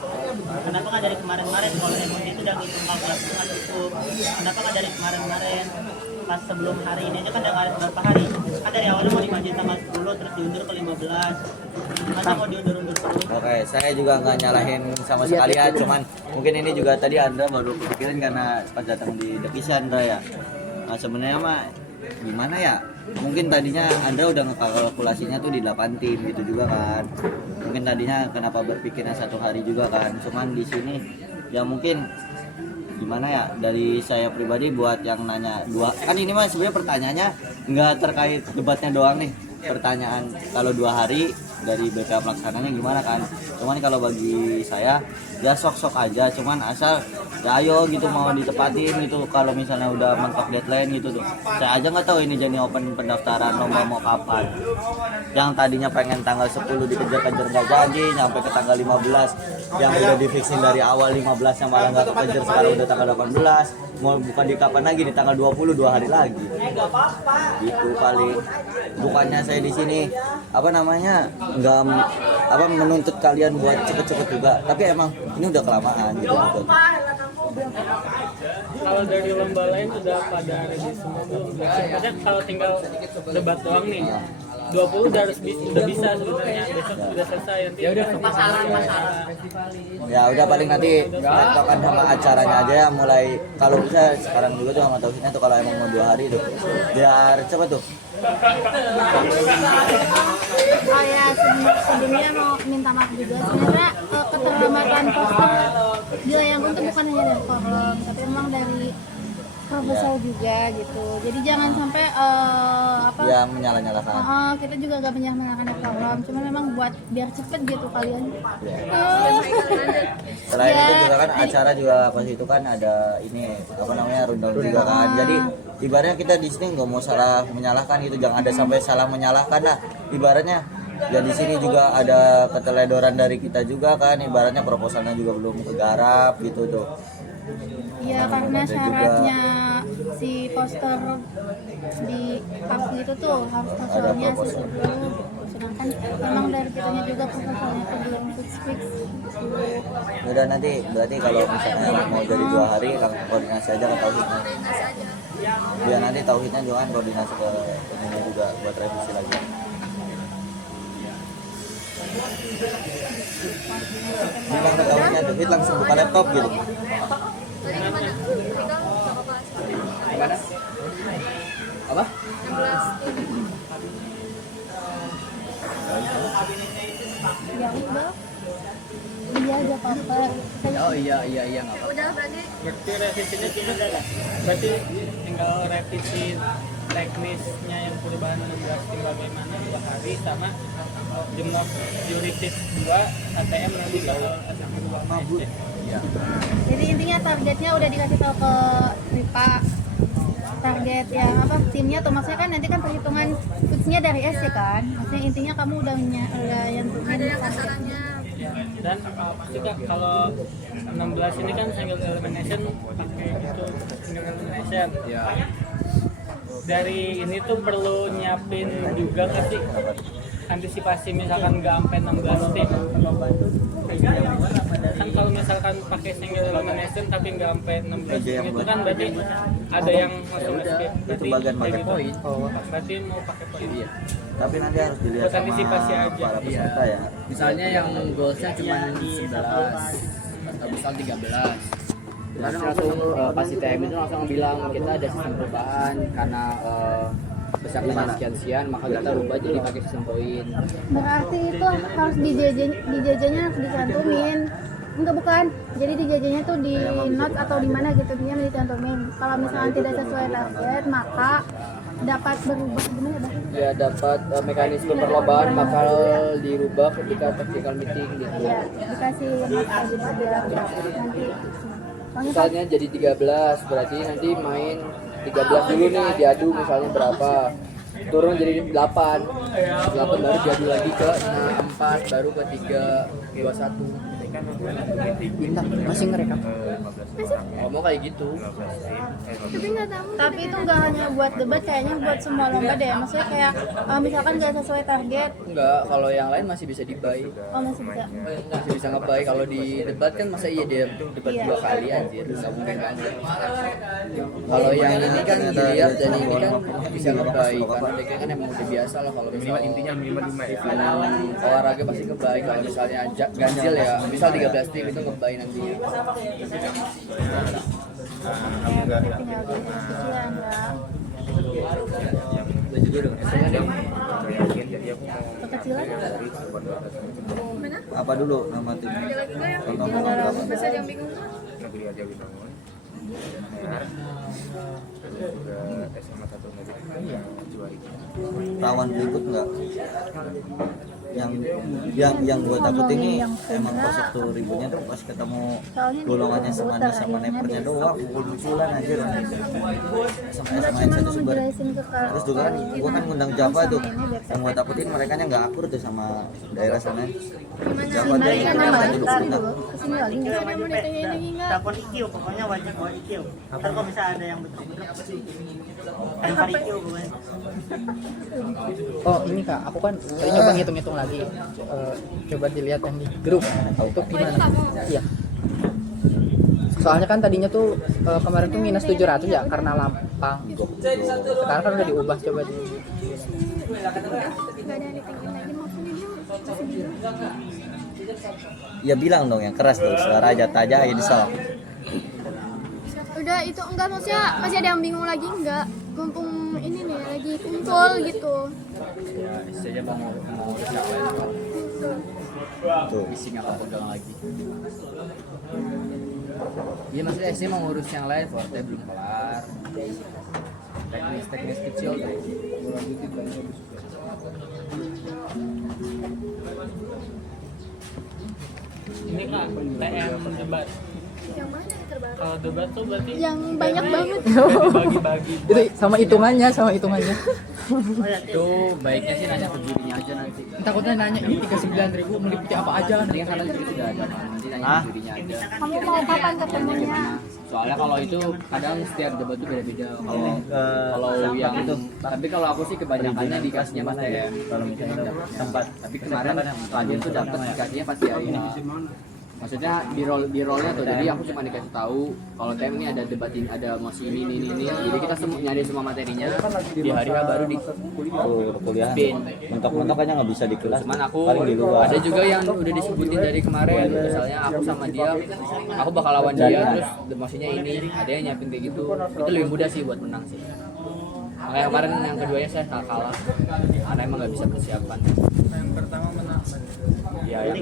Kenapa nggak dari kemarin-kemarin? Kalau emang itu udah ngitung kalkulasi nggak cukup. Kenapa nggak dari kemarin-kemarin? Pas sebelum hari ini aja kan udah ngaret berapa hari? Kan dari awalnya mau dimajuin tanggal 10, terus diundur ke 15. Masa mau diundur-undur terus? Oke, saya juga nggak nyalahin sama sekali ya, cuman mungkin ini juga tadi Andra baru kepikiran karena pas datang di Devisi Andra ya. Nah sebenarnya mah gimana ya? Mungkin tadinya Andra udah ngekalkulasinya tuh di 8 tim gitu juga kan. Mungkin tadinya kenapa berpikirnya 1 hari juga kan. Cuman di sini ya mungkin gimana ya, dari saya pribadi buat yang nanya kan ini mah sebenarnya pertanyaannya nggak terkait debatnya doang nih. Pertanyaan kalau 2 hari dari BPA pelaksananya gimana kan, cuman kalau bagi saya ya sok-sok aja, cuman asal ya ayo gitu mau ditepatin gitu. Kalau misalnya udah mentok deadline gitu tuh, saya aja nggak tahu ini jadi open pendaftaran lomba mau kapan. Yang tadinya pengen tanggal 10 dikejar-kejar nggak jadi, nyampe ke tanggal 15 yang udah difixin dari awal 15 yang malah nggak kekejar, sekarang udah tanggal 18, mau bukan di kapan lagi, di tanggal 20 2 hari lagi gitu paling. Bukannya saya di sini apa namanya nggak apa menuntut kalian buat cepet-cepet juga, tapi emang ini udah kelamaan gitu. Kalau dari lomba lain udah pada ready semua belum? Maksudnya kalau tinggal debat doang nih, 20 udah udah bisa sebenarnya, besok sudah selesai. Nanti ya udah masalah. Ya udah paling nanti tektokan sama acaranya aja ya, mulai kalau bisa sekarang juga tuh sama Tauhidnya tuh, kalau emang mau 2 hari tuh biar cepet tuh. Oh ya, sebelumnya mau minta maaf juga. Sebenarnya keterlambatan poster di Layangkung itu bukan hanya dari forum, tapi memang dari proposal juga gitu. Jadi jangan sampai apa? Ya menyalah-nyalahkan. Kita juga gak menyalahkan forum, cuma memang buat biar cepet gitu kalian. Selain itu juga kan acara juga pas itu kan ada ini apa namanya rundown juga kan. Jadi ibaratnya kita di sini nggak mau salah menyalahkan gitu, jangan ada sampai salah menyalahkan lah. Ibaratnya ya di sini juga ada keteledoran dari kita juga kan. Ibaratnya proposalnya juga belum kegarap gitu tuh. Iya, karena syaratnya si poster di kampung itu tuh harus proposalnya sesuai dulu. Sedangkan memang dari kitanya juga proposalnya belum fix. Udah nanti berarti kalau misalnya mau jadi 2 hari koordinasi aja ke Tauhidnya. Biar nanti Tauhidnya juga kan koordinasi ke ini juga buat revisi lagi. Bilang ke Tauhidnya, Tauhid langsung buka laptop gitu. Gimana? Apa? 16 ya udah. Iya aja apa-apa. Oh iya nggak apa-apa. Udah berarti Berarti revisinya kita udah lah. Berarti tinggal revisi teknisnya yang perubahan 16 tim bagaimana 2 hari, sama jumlah jurisdik 2 ATM nanti kalau ada Iya. Jadi intinya targetnya udah dikasih tahu ke Ripa. Target yang apa timnya tuh, maksudnya kan nanti kan perhitungan fixnya dari S ya kan. Maksudnya intinya kamu udah yang ada yang kasarannya. dan juga kalau 16 ini kan single elimination pakai itu single elimination Ya. dari ini tuh perlu nyiapin juga nggak sih antisipasi misalkan nggak sampai 16 tim kan kalau misalkan pakai single elimination tapi nggak sampai 16 tim itu kan berarti ada yang langsung skip, Itu bagian pakai poin. berarti mau pakai poin. Iya. Tapi nanti harus dilihat Buat sama antisipasi aja. para peserta ya. Misalnya yang goalsnya cuma 11 atau misal 13. Lalu langsung pas ITM itu langsung bilang kita ada sistem perubahan karena besarnya sekian-sekian, maka kita rubah jadi pakai sistem poin. berarti itu harus di JJ-nya harus dicantumin. Enggak, bukan. Jadi di JJ-nya tuh di notes atau di mana gitu dia dicantumin. Kalau misalnya tidak sesuai target, maka dapat berubah gimana ya? Ya dapat mekanisme perlombaan bakal dirubah ketika tactical meeting gitu. Iya, dikasih notes aja bilang nanti. Misalnya jadi 13, berarti nanti main 13 dulu nih, diadu misalnya berapa. turun jadi 8 baru jadi lagi ke 4 baru ke 3 21 Bintang masih ngerekam. ngomong kayak gitu. Tapi nggak tahu. Tapi itu nggak hanya buat debat, kayaknya buat semua lomba deh. Maksudnya kayak misalkan nggak sesuai target, Enggak, kalau yang lain masih bisa dibuy. masih bisa. Masih bisa ngebuy. Kalau di debat kan masa iya dia debat Iya. 2 kali anjir, nggak mungkin kan. Kalau yang ini kan dilihat dan ini kan bisa ngebuy karena mereka kan emang udah biasa lah kalau Minimal intinya minimal 5 ya. olahraga pasti ngebuy. Kalau misalnya ganjil ya, misal 13 tim itu ngebuy nantinya. Tinggal organisasi ya enggak. Gue juga udah ngerasa deh. Jadi aku mau Kekecilan. Apa dulu nama tim? Ada lagi nggak yang Contoh apa? masih ada yang bingung? negeri aja Binangun. Terus juga SMA 1 negeri yang juara itu. Rawan ribut nggak? Yang gue takut ini emang pas waktu ributnya tuh pas ketemu golongannya semana sama nepernya doang pukul-pukulan aja sama SMA satu Sumber. Terus juga kan gue kan ngundang Java tuh, yang gue takutin mereka nggak akur tuh sama daerah sana. Java dari Nama duduk ntar sebentar. dulu kesini lagi nggak? Ada mau ditanyain lagi nggak? Telepon IQ, pokoknya wajib bawa IQ. Ntar kalau misalnya ada yang betul-betul lempar IQ pokoknya. Oh ini kak, aku kan tadi nyoba ngitung-ngitung lagi. Coba dilihat yang di grup itu gimana? Iya. Soalnya kan tadinya tuh kemarin tuh minus 700 ya karena Lampang. Sekarang kan udah diubah, coba di. Nggak ada yang ditanyain lagi, maksudnya dia masih bingung. Ya bilang dong yang keras tuh, suara jatah aja insya. Udah itu enggak, maksudnya masih ada yang bingung lagi enggak? Mumpung ini nih lagi kumpul gitu. Ya, istilahnya mau urus yang lain kan. Tuh. Bising apa pegang lagi. Iya maksudnya SD mau ngurus yang lain, Forte belum kelar. Teknis kecil tuh. Ini kak TM debat. Yang mana yang terbaru? Kalau debat tuh berarti Yang banyak banget. bagi-bagi. Itu sama hitungannya, Itu baiknya sih nanya ke jurinya aja nanti. Takutnya nanya ini 39.000 meliputi apa aja, nanti kan sana juga sudah ada. Nanti nanya ke jurinya aja. Kamu mau kapan ketemunya? Soalnya kalau itu kadang setiap debat itu beda-beda. Kalau yang itu, tapi kalau aku sih kebanyakannya dikasihnya mas TM. Kalau misalnya tempat. Tapi kemarin tadi tuh dapat dikasihnya pasti hari ini. Maksudnya di rollnya tuh, jadi aku cuma dikasih tahu kalau TM ini ada debat ini, ada mosi ini. Jadi kita nyari semua materinya di hari H baru di Kuliah spin. mentok-mentok aja nggak bisa di kelas. Cuman aku Paling di luar. ada juga yang udah disebutin dari kemarin, misalnya aku sama dia, aku bakal lawan dia, terus emosinya ini, ada yang nyiapin kayak gitu, itu lebih mudah sih buat menang sih. Makanya kemarin yang keduanya saya kalah, karena emang nggak bisa persiapan. Yang pertama menang. Ya, yang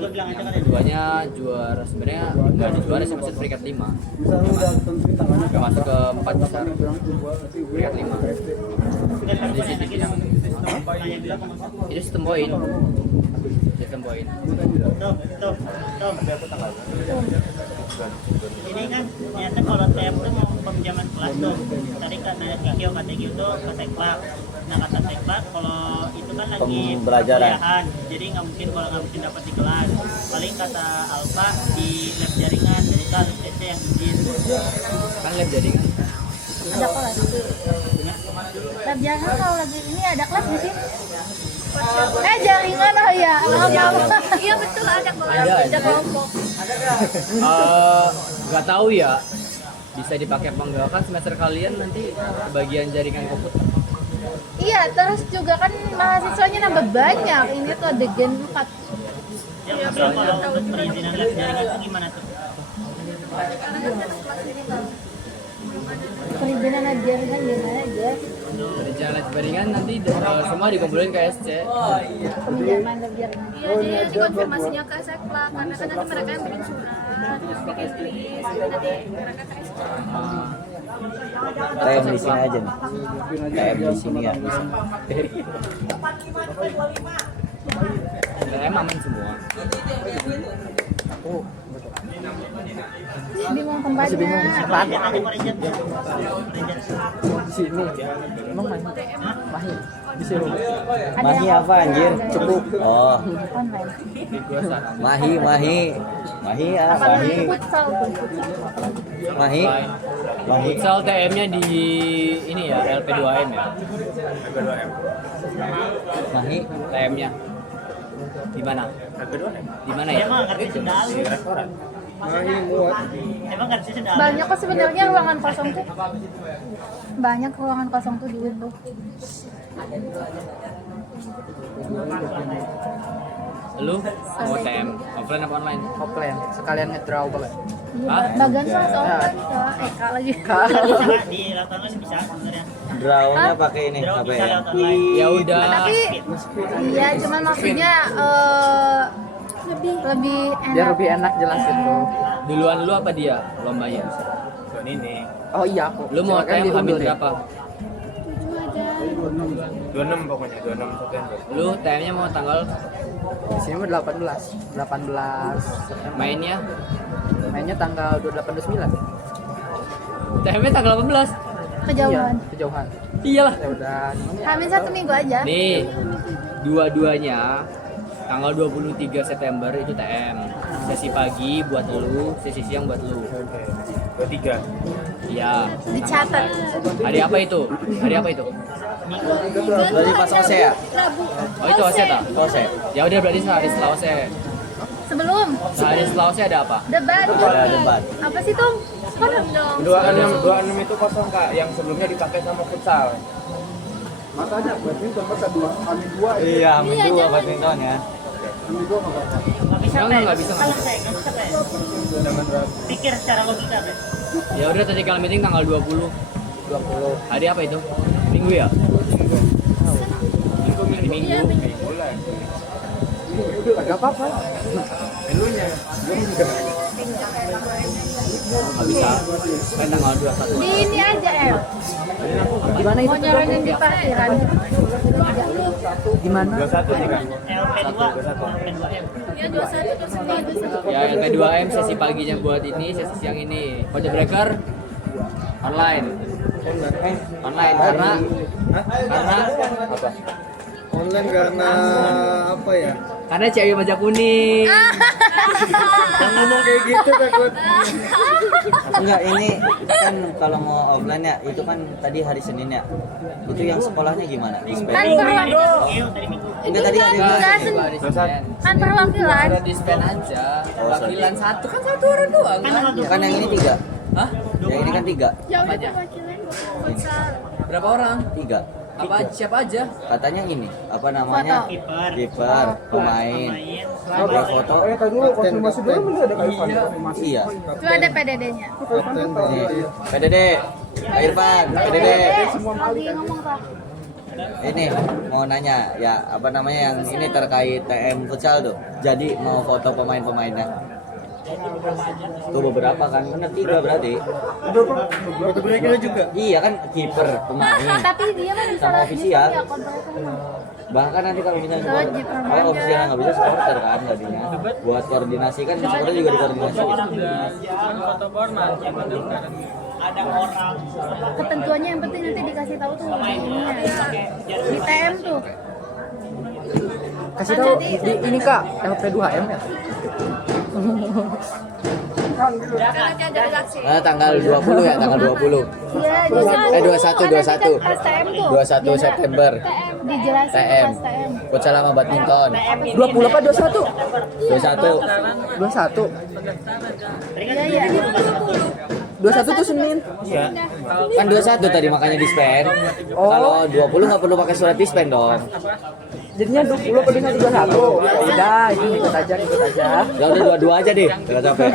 keduanya juara, sebenarnya nggak ada juara sih, maksudnya peringkat 5. Nggak masuk ke 4 besar, peringkat 5. Itu sistem poin. Ini kan ternyata kalau TM itu mau peminjaman kelas tuh. Tadi katanya Kikyo tuh ke Teklat. Nah kata Teklat kalau itu kan lagi Pembelajaran. kuliahan, jadi nggak mungkin dapat di kelas. Paling kata Alfa di lab jaringan, jadi kan CC yang izin. Kan lab jaringan. Ada kelas. Lab jaringan kalau lagi ini ada kelas di sini. Jaringan oh ya. Iya betul, ada Ada. kelompok. Nggak tahu ya, bisa dipakai apa enggak kan semester kalian nanti bagian jaringan komputer. Iya, terus juga kan mahasiswanya nambah banyak. Ini tuh ada Gen 4. Ya, kalau untuk perizinan lab jaringan itu gimana tuh? Perizinan lab jaringan gimana aja? Jalan jaringan nanti semua dikumpulin ke SC. Pinjaman lab jaringan. Iya, jadi nanti konfirmasinya ke Sekla, karena kan nanti mereka yang bikin surat, terus bikin list, nanti mereka ke SC. TM di sini aja nih. TM di sini ya bisa. TM aman semua. Bingung tempatnya. Di sini. Emang main. Mahi apa anjir? Cepuk. Oh. Online. Mahi. Mahi ah, Apa Mahi. namanya futsal tuh? Mahi. Mahi. Futsal TM-nya di ini ya, LP2M ya. Mahi. TM-nya. Di mana? Di mana ya? Emang ngerti sendal. Emang ngerti sendal. Banyak kok sebenarnya ruangan kosong tuh. Banyak ruangan kosong tuh di Win tuh. Lu mau TM offline apa online? Offline, sekalian ngedraw boleh. Hah? Bagan mah soalnya Eka lagi. Bisa di lapangan bisa sebenarnya. Drawnya pakai ini Draw apa bisa ya? lewat online. Ya udah. Tapi iya cuman maksudnya lebih Biar enak. lebih enak jelas gitu. Duluan lu apa dia lombanya? Soal ini Oh iya aku. Lu mau Silakan TM diundur hamil deh. berapa? 26 pokoknya 26 September. Lu TM-nya mau tanggal Di sini mah 18 September. mainnya? Mainnya tanggal 28 29. TM-nya tanggal 18. Kejauhan. Iya, kejauhan. Iyalah. Ya udah, gimana ya? Hamil 1 minggu aja. Nih, dua-duanya tanggal 23 September itu TM. Sesi pagi buat lu, sesi siang buat lu. 23. Iya. Dicatat. Hari apa itu? Hari apa itu? Dari pas OSE ya? Oh itu OSE tak? OSE. Ya udah berarti sehari setelah OSE. Sebelum Sehari setelah OSE ada apa? debat. Ada debat. Apa sih Tung? Kodam dong. 26 itu kosong Kak, yang sebelumnya dipakai sama futsal. Iya, amin dua badminton ya. Nggak bisa Enggak, Pak. nggak bisa, nggak Salah saya, nggak bisa Pak. Pikir secara logika Pak. Ya udah tactical meeting tanggal 20. 20. Hari apa itu? Minggu ya? Hari Minggu. Agak apa-apa. Nggak bisa. Kan tanggal 21. Di ini aja El. Gimana itu? Mau nyaranin di parkiran. Gimana? 21 nih Kak. LP2, LP2M. Ya 21 terus ini 21. Ya LP2M sesi paginya buat ini, sesi siang ini. Kode breaker online. Online karena apa? Online karena apa ya? Karena cewek baju kuning. Yang ngomong kayak gitu takut. Enggak, ini kan kalau mau offline ya, itu kan tadi hari Senin ya. Itu yang sekolahnya gimana? Dispen? Kan perwakilan. Enggak tadi hari Enggak, Senin. kan perwakilan. Ada dispen aja. Wakilan satu kan satu orang doang kan? Kan yang ini 3. Hah? Yang ini kan 3. Ya udah Apanya? perwakilan futsal. Berapa orang? 3. Apa siapa aja? Katanya ini apa namanya? Kiper, pemain. Ada foto. Konfirmasi dulu Iya. Itu ada PDD-nya. Nih, PDD, Pak Irfan, PDD. Lagi ngomong Pak. Ini mau nanya ya apa namanya yang ini terkait TM futsal tuh. Jadi mau foto pemain-pemainnya. Tuh beberapa kan, bener 3 berarti. Foto breaker juga. Iya kan kiper, pemain. Tapi dia mah bisa Sama lihat ofisial. ya konversi. Bahkan nanti kalau misalnya Kalau supporter, Jepang kalau aja. ofisial nggak bisa supporter kan tadinya. Buat koordinasi kan supporter juga dikoordinasi. Kan foto formal yang pendaftaran. Ketentuannya yang penting nanti dikasih tahu tuh di ininya ya. Di TM tuh. Kasih tahu di ini Kak, LP2M ya. Kan nanti ada redaksi. Nah, tanggal 20 ya, tanggal 20. Iya, di 21. Pas TM tuh. 21 September. Dijelasin tuh TM. pas TM. Futsal sama badminton. 20 apa 21? 21. 21. Iya, iya. 21 tuh Senin. Kan 21 tadi makanya dispen. Oh. Kalau 20 nggak perlu pakai surat dispen dong. Jadinya 20 apa 21? Udah, itu ikut aja. Ya udah dua-dua aja deh. Jangan capek.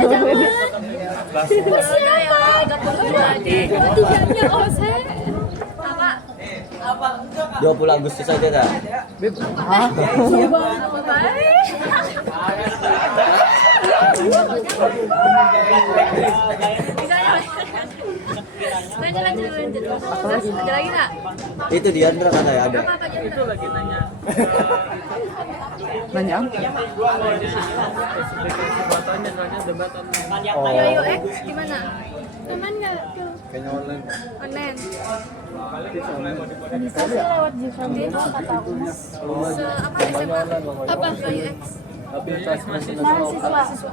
Tiganya OSE. Apa? 20 Agustus aja dah. Hah? Lanjut. Terus ada lagi nggak? Itu Diandra katanya ada. Apa aja? Itu lagi nanya. Nanya apa? Spesifikasi fotonya soalnya debat online. Ayo, gimana? Aman nggak tuh? Kayaknya online. Online. Bisa sih lewat Jika gitu kata aku. Apa SMA? Apa? UX. Mahasiswa.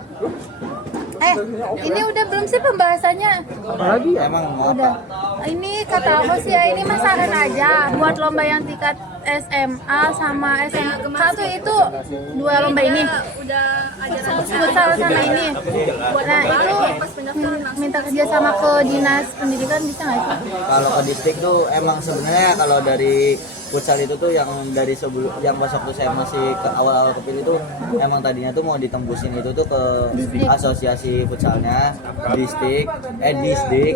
Ini udah belum sih pembahasannya? Apalagi ya? Emang mau Udah. apa? Ini kata aku sih ya, ini mah saran aja buat lomba yang tingkat SMA sama SMK tuh itu 2 lomba ini. Udah ajaran Futsal sama ini. Nah itu minta kerja sama ke dinas pendidikan bisa nggak sih? Kalau ke distrik tuh emang sebenarnya kalau dari futsal itu tuh yang dari sebelum yang pas waktu saya masih ke awal-awal kepilih tuh emang tadinya tuh mau ditembusin itu tuh ke asosiasi futsalnya distrik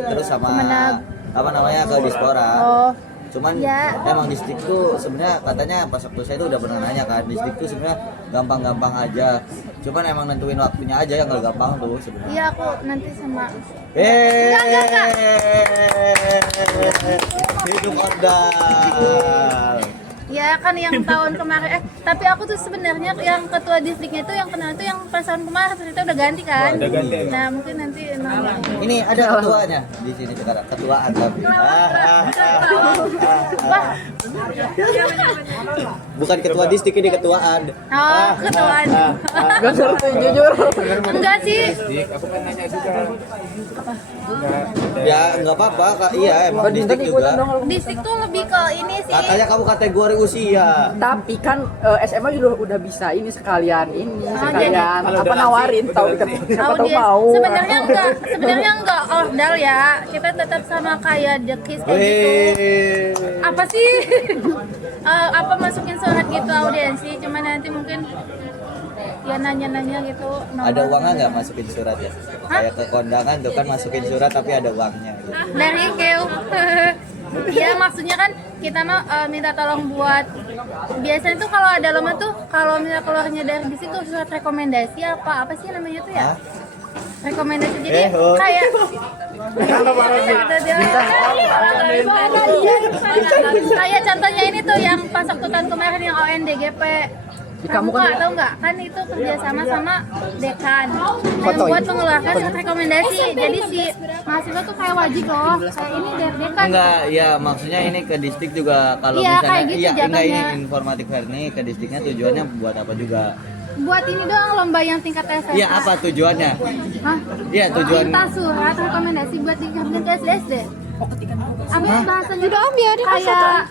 terus sama Kemenag. apa namanya ke Dispora. Oh, Cuman Ya. emang distrik tuh sebenarnya katanya pas waktu saya tuh udah pernah nanya kan distrik tuh sebenarnya gampang-gampang aja. Cuman emang nentuin waktunya aja yang gak gampang tuh sebenarnya. iya aku nanti sama. Enggak. Hidup ordal. Ya kan yang tahun kemarin tapi aku tuh sebenarnya yang ketua distriknya itu yang kenal itu yang pas tahun kemarin ternyata udah ganti kan. Udah ganti. Nah mungkin nanti Ini ada ketuanya di sini sekarang, ketuaan tapi. Bukan ketua distrik ini ketuaan. Oh, ketuaan. Gak ngerti jujur. Enggak sih. Dik, aku kan nanya juga. Ya nggak apa-apa kak, iya emang distrik juga. Distrik tuh lebih ke ini sih. Katanya kamu kategori usia. Tapi kan SMA juga udah bisa ini sekalian jadi- apa nawarin tahu siapa tahu Audiens. mau. Sebenarnya enggak ordal ya. Kita tetap sama kayak The Kiss kayak gitu. Apa sih? Apa masukin surat gitu audiensi, cuma nanti mungkin ya nanya-nanya gitu. Ada uangnya nggak masukin surat ya? Kayak ke kondangan tuh kan masukin surat tapi ada uangnya. Gitu. Dari Keu. Ya maksudnya kan kita mah minta tolong buat biasanya tuh kalau ada lomba tuh kalau misalnya keluarnya dari di situ surat rekomendasi apa sih namanya tuh ya? Hah? Rekomendasi jadi kayak kayak contohnya ini tuh yang pas waktu tahun kemarin yang ONDGP. Kamu nggak tahu nggak kan itu kerjasama sama dekan yang buat mengeluarkan surat rekomendasi. Jadi si mahasiswa tuh kayak wajib loh. Kayak ini dari dekan. Enggak, ya maksudnya ini ke distrik juga kalau Iya, misalnya kayak gitu enggak ini jatuhnya. informatif fair nih ke distriknya tujuannya buat apa juga? Buat ini doang lomba yang tingkat SMA. Iya, apa tujuannya? Hah? Iya, tujuan Minta surat rekomendasi buat tingkat ke SD. Ambil bahasanya udah ambil kayak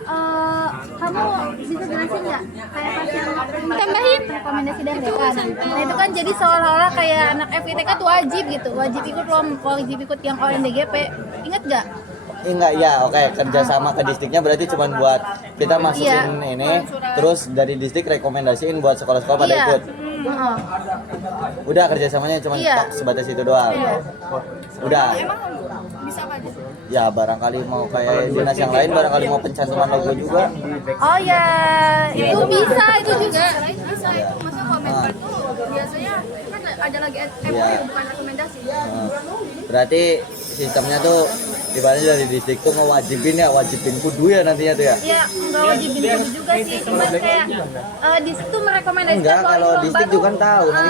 kamu bisa jelasin nggak kayak pas yang tambahin rekomendasi dari dekan. Nah itu kan jadi seolah-olah kayak anak FITK tuh wajib gitu, wajib ikut wajib ikut yang ONDGP. Ingat nggak? enggak ya, oke kerjasama ke distriknya berarti cuma buat kita masukin ini, terus dari distrik rekomendasiin buat sekolah-sekolah pada Iya. ikut. Heeh. Udah kerjasamanya cuma Iya. sebatas itu doang. Udah. Bisa apa aja? Ya barangkali mau kayak dinas yang lain, barangkali mau pencantuman logo juga. Oh ya, itu bisa itu juga. Bisa itu masa komentar tuh biasanya kan ada lagi MOU Iya. bukan rekomendasi. Berarti sistemnya tuh ibaratnya dari distrik tuh wajibin kudu ya nantinya tuh ya. Ya, nggak wajibin kudu juga sih, cuma kayak di situ merekomendasikan Enggak, kalau kalau lomba distrik tuh, juga kan tahu. Nanti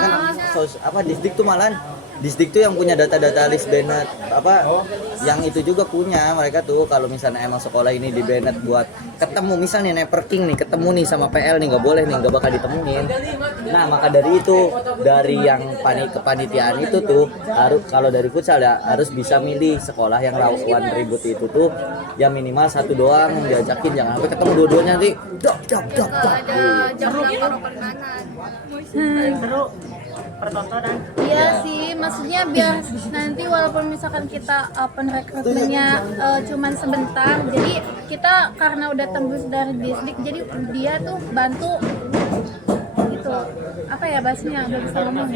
kan distrik tuh malahan distrik tuh yang punya data-data list banned yang itu juga punya mereka tuh kalau misalnya emang sekolah ini di banned buat ketemu misalnya networking nih ketemu nih sama PL nih nggak boleh nih nggak bakal ditemuin. Nah maka dari itu dari yang kepanitiaan itu tuh harus kalau dari futsal ya harus bisa milih sekolah yang lawan ribut itu tuh ya minimal satu doang yang diajakin jangan sampai ketemu dua-duanya nanti dok. Ada jam taruh perkanan. Seru pertontonan. Iya sih, maksudnya biar nanti walaupun misalkan kita open rekrutmennya cuman sebentar, jadi kita karena udah tembus dari distrik, jadi dia tuh bantu gitu. Apa ya bahasnya? Udah bisa ngomong.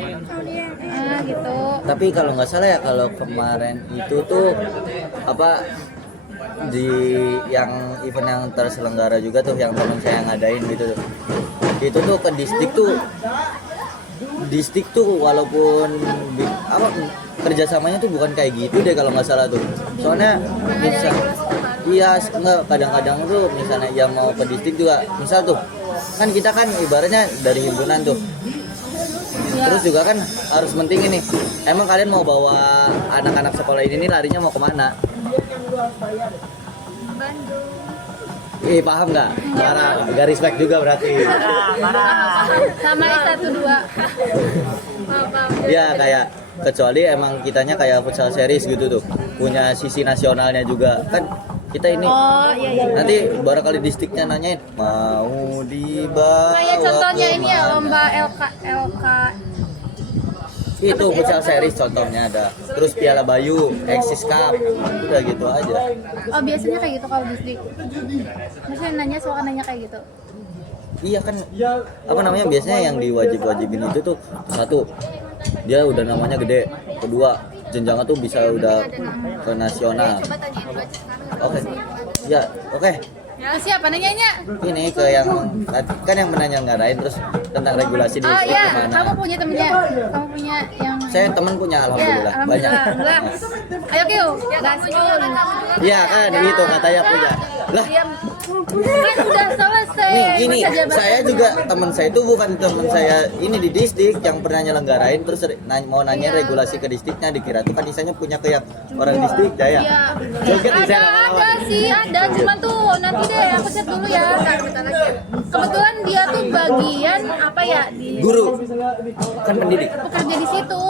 Gitu. Tapi kalau nggak salah ya kalau kemarin itu tuh apa di yang event yang terselenggara juga tuh yang teman saya ngadain gitu tuh. Itu tuh ke distrik tuh walaupun kerjasamanya tuh bukan kayak gitu deh kalau nggak salah tuh. Soalnya bisa iya enggak kadang-kadang tuh misalnya yang mau ke distrik juga misal tuh kan kita kan ibaratnya dari himpunan tuh. Terus juga kan harus penting ini. Emang kalian mau bawa anak-anak sekolah ini nih larinya mau kemana? Bandung. Paham nggak? Parah, gak respect juga berarti. Sama S12. Ya kayak kecuali emang kitanya kayak futsal series gitu tuh, punya sisi nasionalnya juga kan. Kita ini Oh iya. nanti barangkali distrik nanyain mau dibawa Kayak contohnya ini ya kemana? lomba LK. Itu futsal series contohnya ada. Terus Piala Bayu, Exis Cup, udah gitu aja. Oh biasanya kayak gitu kalau distrik. Maksudnya suka nanya kayak gitu. Iya kan, apa namanya biasanya yang diwajib-wajibin itu tuh satu, dia udah namanya gede. Kedua, jenjangnya tuh bisa udah ke nasional. Coba tanyain dulu aja sekarang. Oke, ya oke. Ya siapa nanyanya? Ini ke yang kan yang menanyain terus tentang regulasi di Oh distrik iya, gimana. kamu punya temennya? Kamu punya yang Saya temen punya alhamdulillah, banyak. Alhamdulillah. Ayo Kyu, gaspol. Iya kan gitu katanya punya. Lah Kan udah selesai. nih gini, Masa jabatan? saya juga teman saya itu bukan teman saya ini di distrik yang pernah nyelenggarain terus mau nanya regulasi ke distriknya dikira tuh kan isanya punya kayak orang distrik ya. Iya. Joget di sana Ada lawan. sih, ada cuma tuh nanti deh aku chat dulu ya. Kebetulan dia tuh bagian apa ya di Guru kan pendidik. bekerja di situ.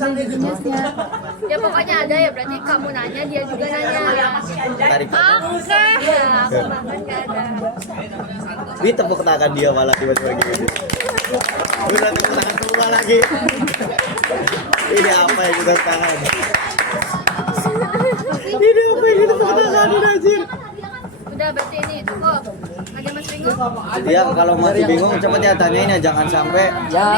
Di dinasnya. Ya pokoknya ada ya, berarti kamu nanya, dia juga nanya. Tarik. Oke. Ya, aku makan gak ada. Ini tepuk tangan dia malah tiba-tiba gitu. Udah tepuk tangan semua lagi. Ini apa yang kita tangan? Ini apa yang kita tangan anjir? Udah berarti ini cukup. Ada Mas Bingung? Ya kalau masih bingung cepet ya tanyain ya jangan sampai Ya,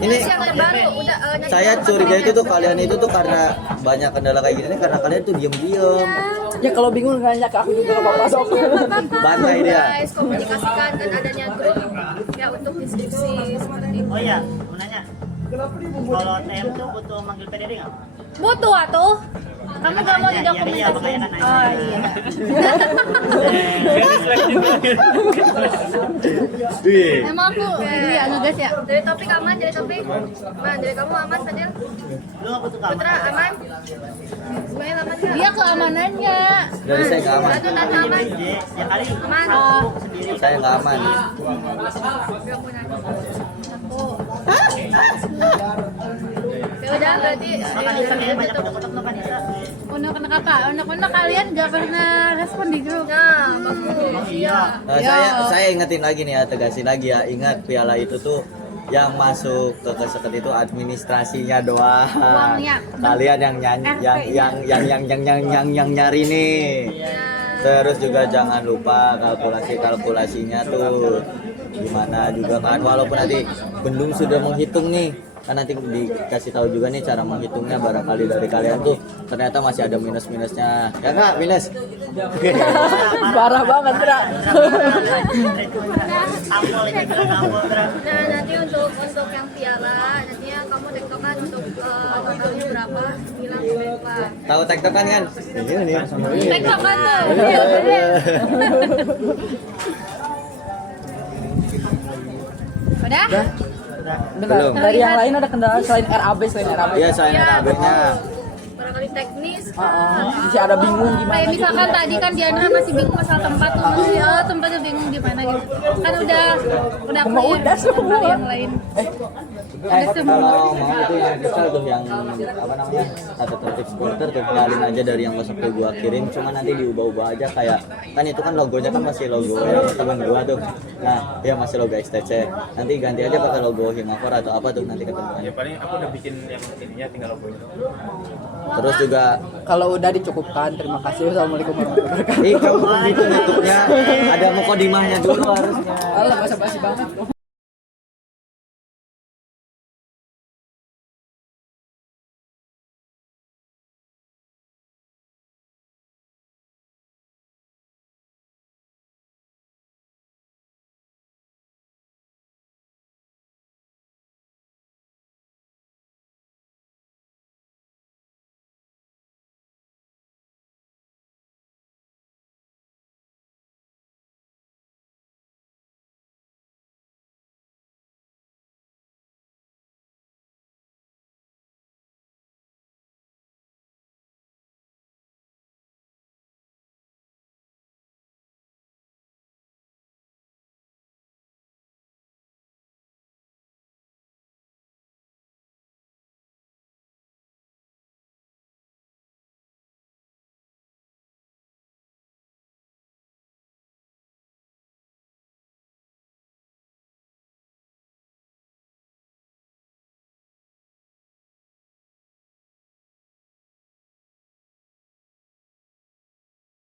ini Yang terbaru udah nanya. saya curiga itu tuh kalian itu tuh karena banyak kendala kayak gini karena kalian tuh diem-diem ya kalau bingung nanya ke aku juga nggak apa-apa sok. bantai dia. Guys, komunikasikan dan adanya grup ya untuk diskusi seperti itu. Oh iya, mau nanya. Kalau TM tuh butuh manggil PDD nggak? Butuh atuh. Kamu gak mau Iya, didokumentasikan? makanya kan nanya. Oh iya. Wih. Emang aku ini ya ngegas ya. Dari topik aman, dari topik. Nah, dari kamu aman, Fadil. Lu nggak butuh kamar? Putra aman. Ismail aman nggak? Dia keamanannya. Dari saya nggak aman. Satu Tata aman. Ya kali Aman. sendiri. Saya nggak aman. Gak punya. Ya udah berarti Kanisa kayaknya banyak foto-foto tuh Kanisa. Unek-unek apa? Unek-unek kalian gak pernah respon di grup. Nah, bagus. Iya. Saya ingetin lagi nih ya, tegasin lagi ya, ingat piala itu tuh yang masuk ke keseket itu administrasinya doang. Uangnya. Kalian yang nyanyi, yang nyari nih. Terus juga jangan lupa kalkulasinya tuh gimana juga kan, walaupun nanti Bendung sudah menghitung nih kan nanti dikasih tahu juga nih cara menghitungnya, barangkali dari kalian tuh ternyata masih ada minusnya ya nggak minus. Parah banget, Dra. Tampol ini tampol terus. Nah, nanti untuk yang piala, nantinya kamu tektokan untuk totalnya berapa, bilang ke Berpa. Tahu tektokan kan? Iya nih. Tektokan tuh. Udah? Bentar, dari yang lain ada kendala selain RAB, Iya saya RAB-nya. Barangkali teknis. Masih ada bingung gimana Kayak gitu. misalkan tadi kan Diana masih bingung masalah tempat tuh, masih tempatnya bingung gimana gitu. Kan udah clear sama yang lain. Kalau mau itu yang bisa tuh yang apa namanya satu tertib supporter tuh kenalin aja dari yang kosong tuh gua kirim, cuma nanti diubah-ubah aja kayak kan itu kan logonya kan masih logo yang temen gua tuh. Nah dia masih logo XTC, nanti ganti aja pakai logo Himavor atau apa tuh nanti ketemu. Ya paling aku udah bikin yang ininya tinggal logonya. Terus juga Kalau udah dicukupkan, terima kasih. Wassalamualaikum warahmatullahi wabarakatuh. kamu gitu tutupnya ada mukodimahnya dulu harusnya. Alah, basa-basi banget.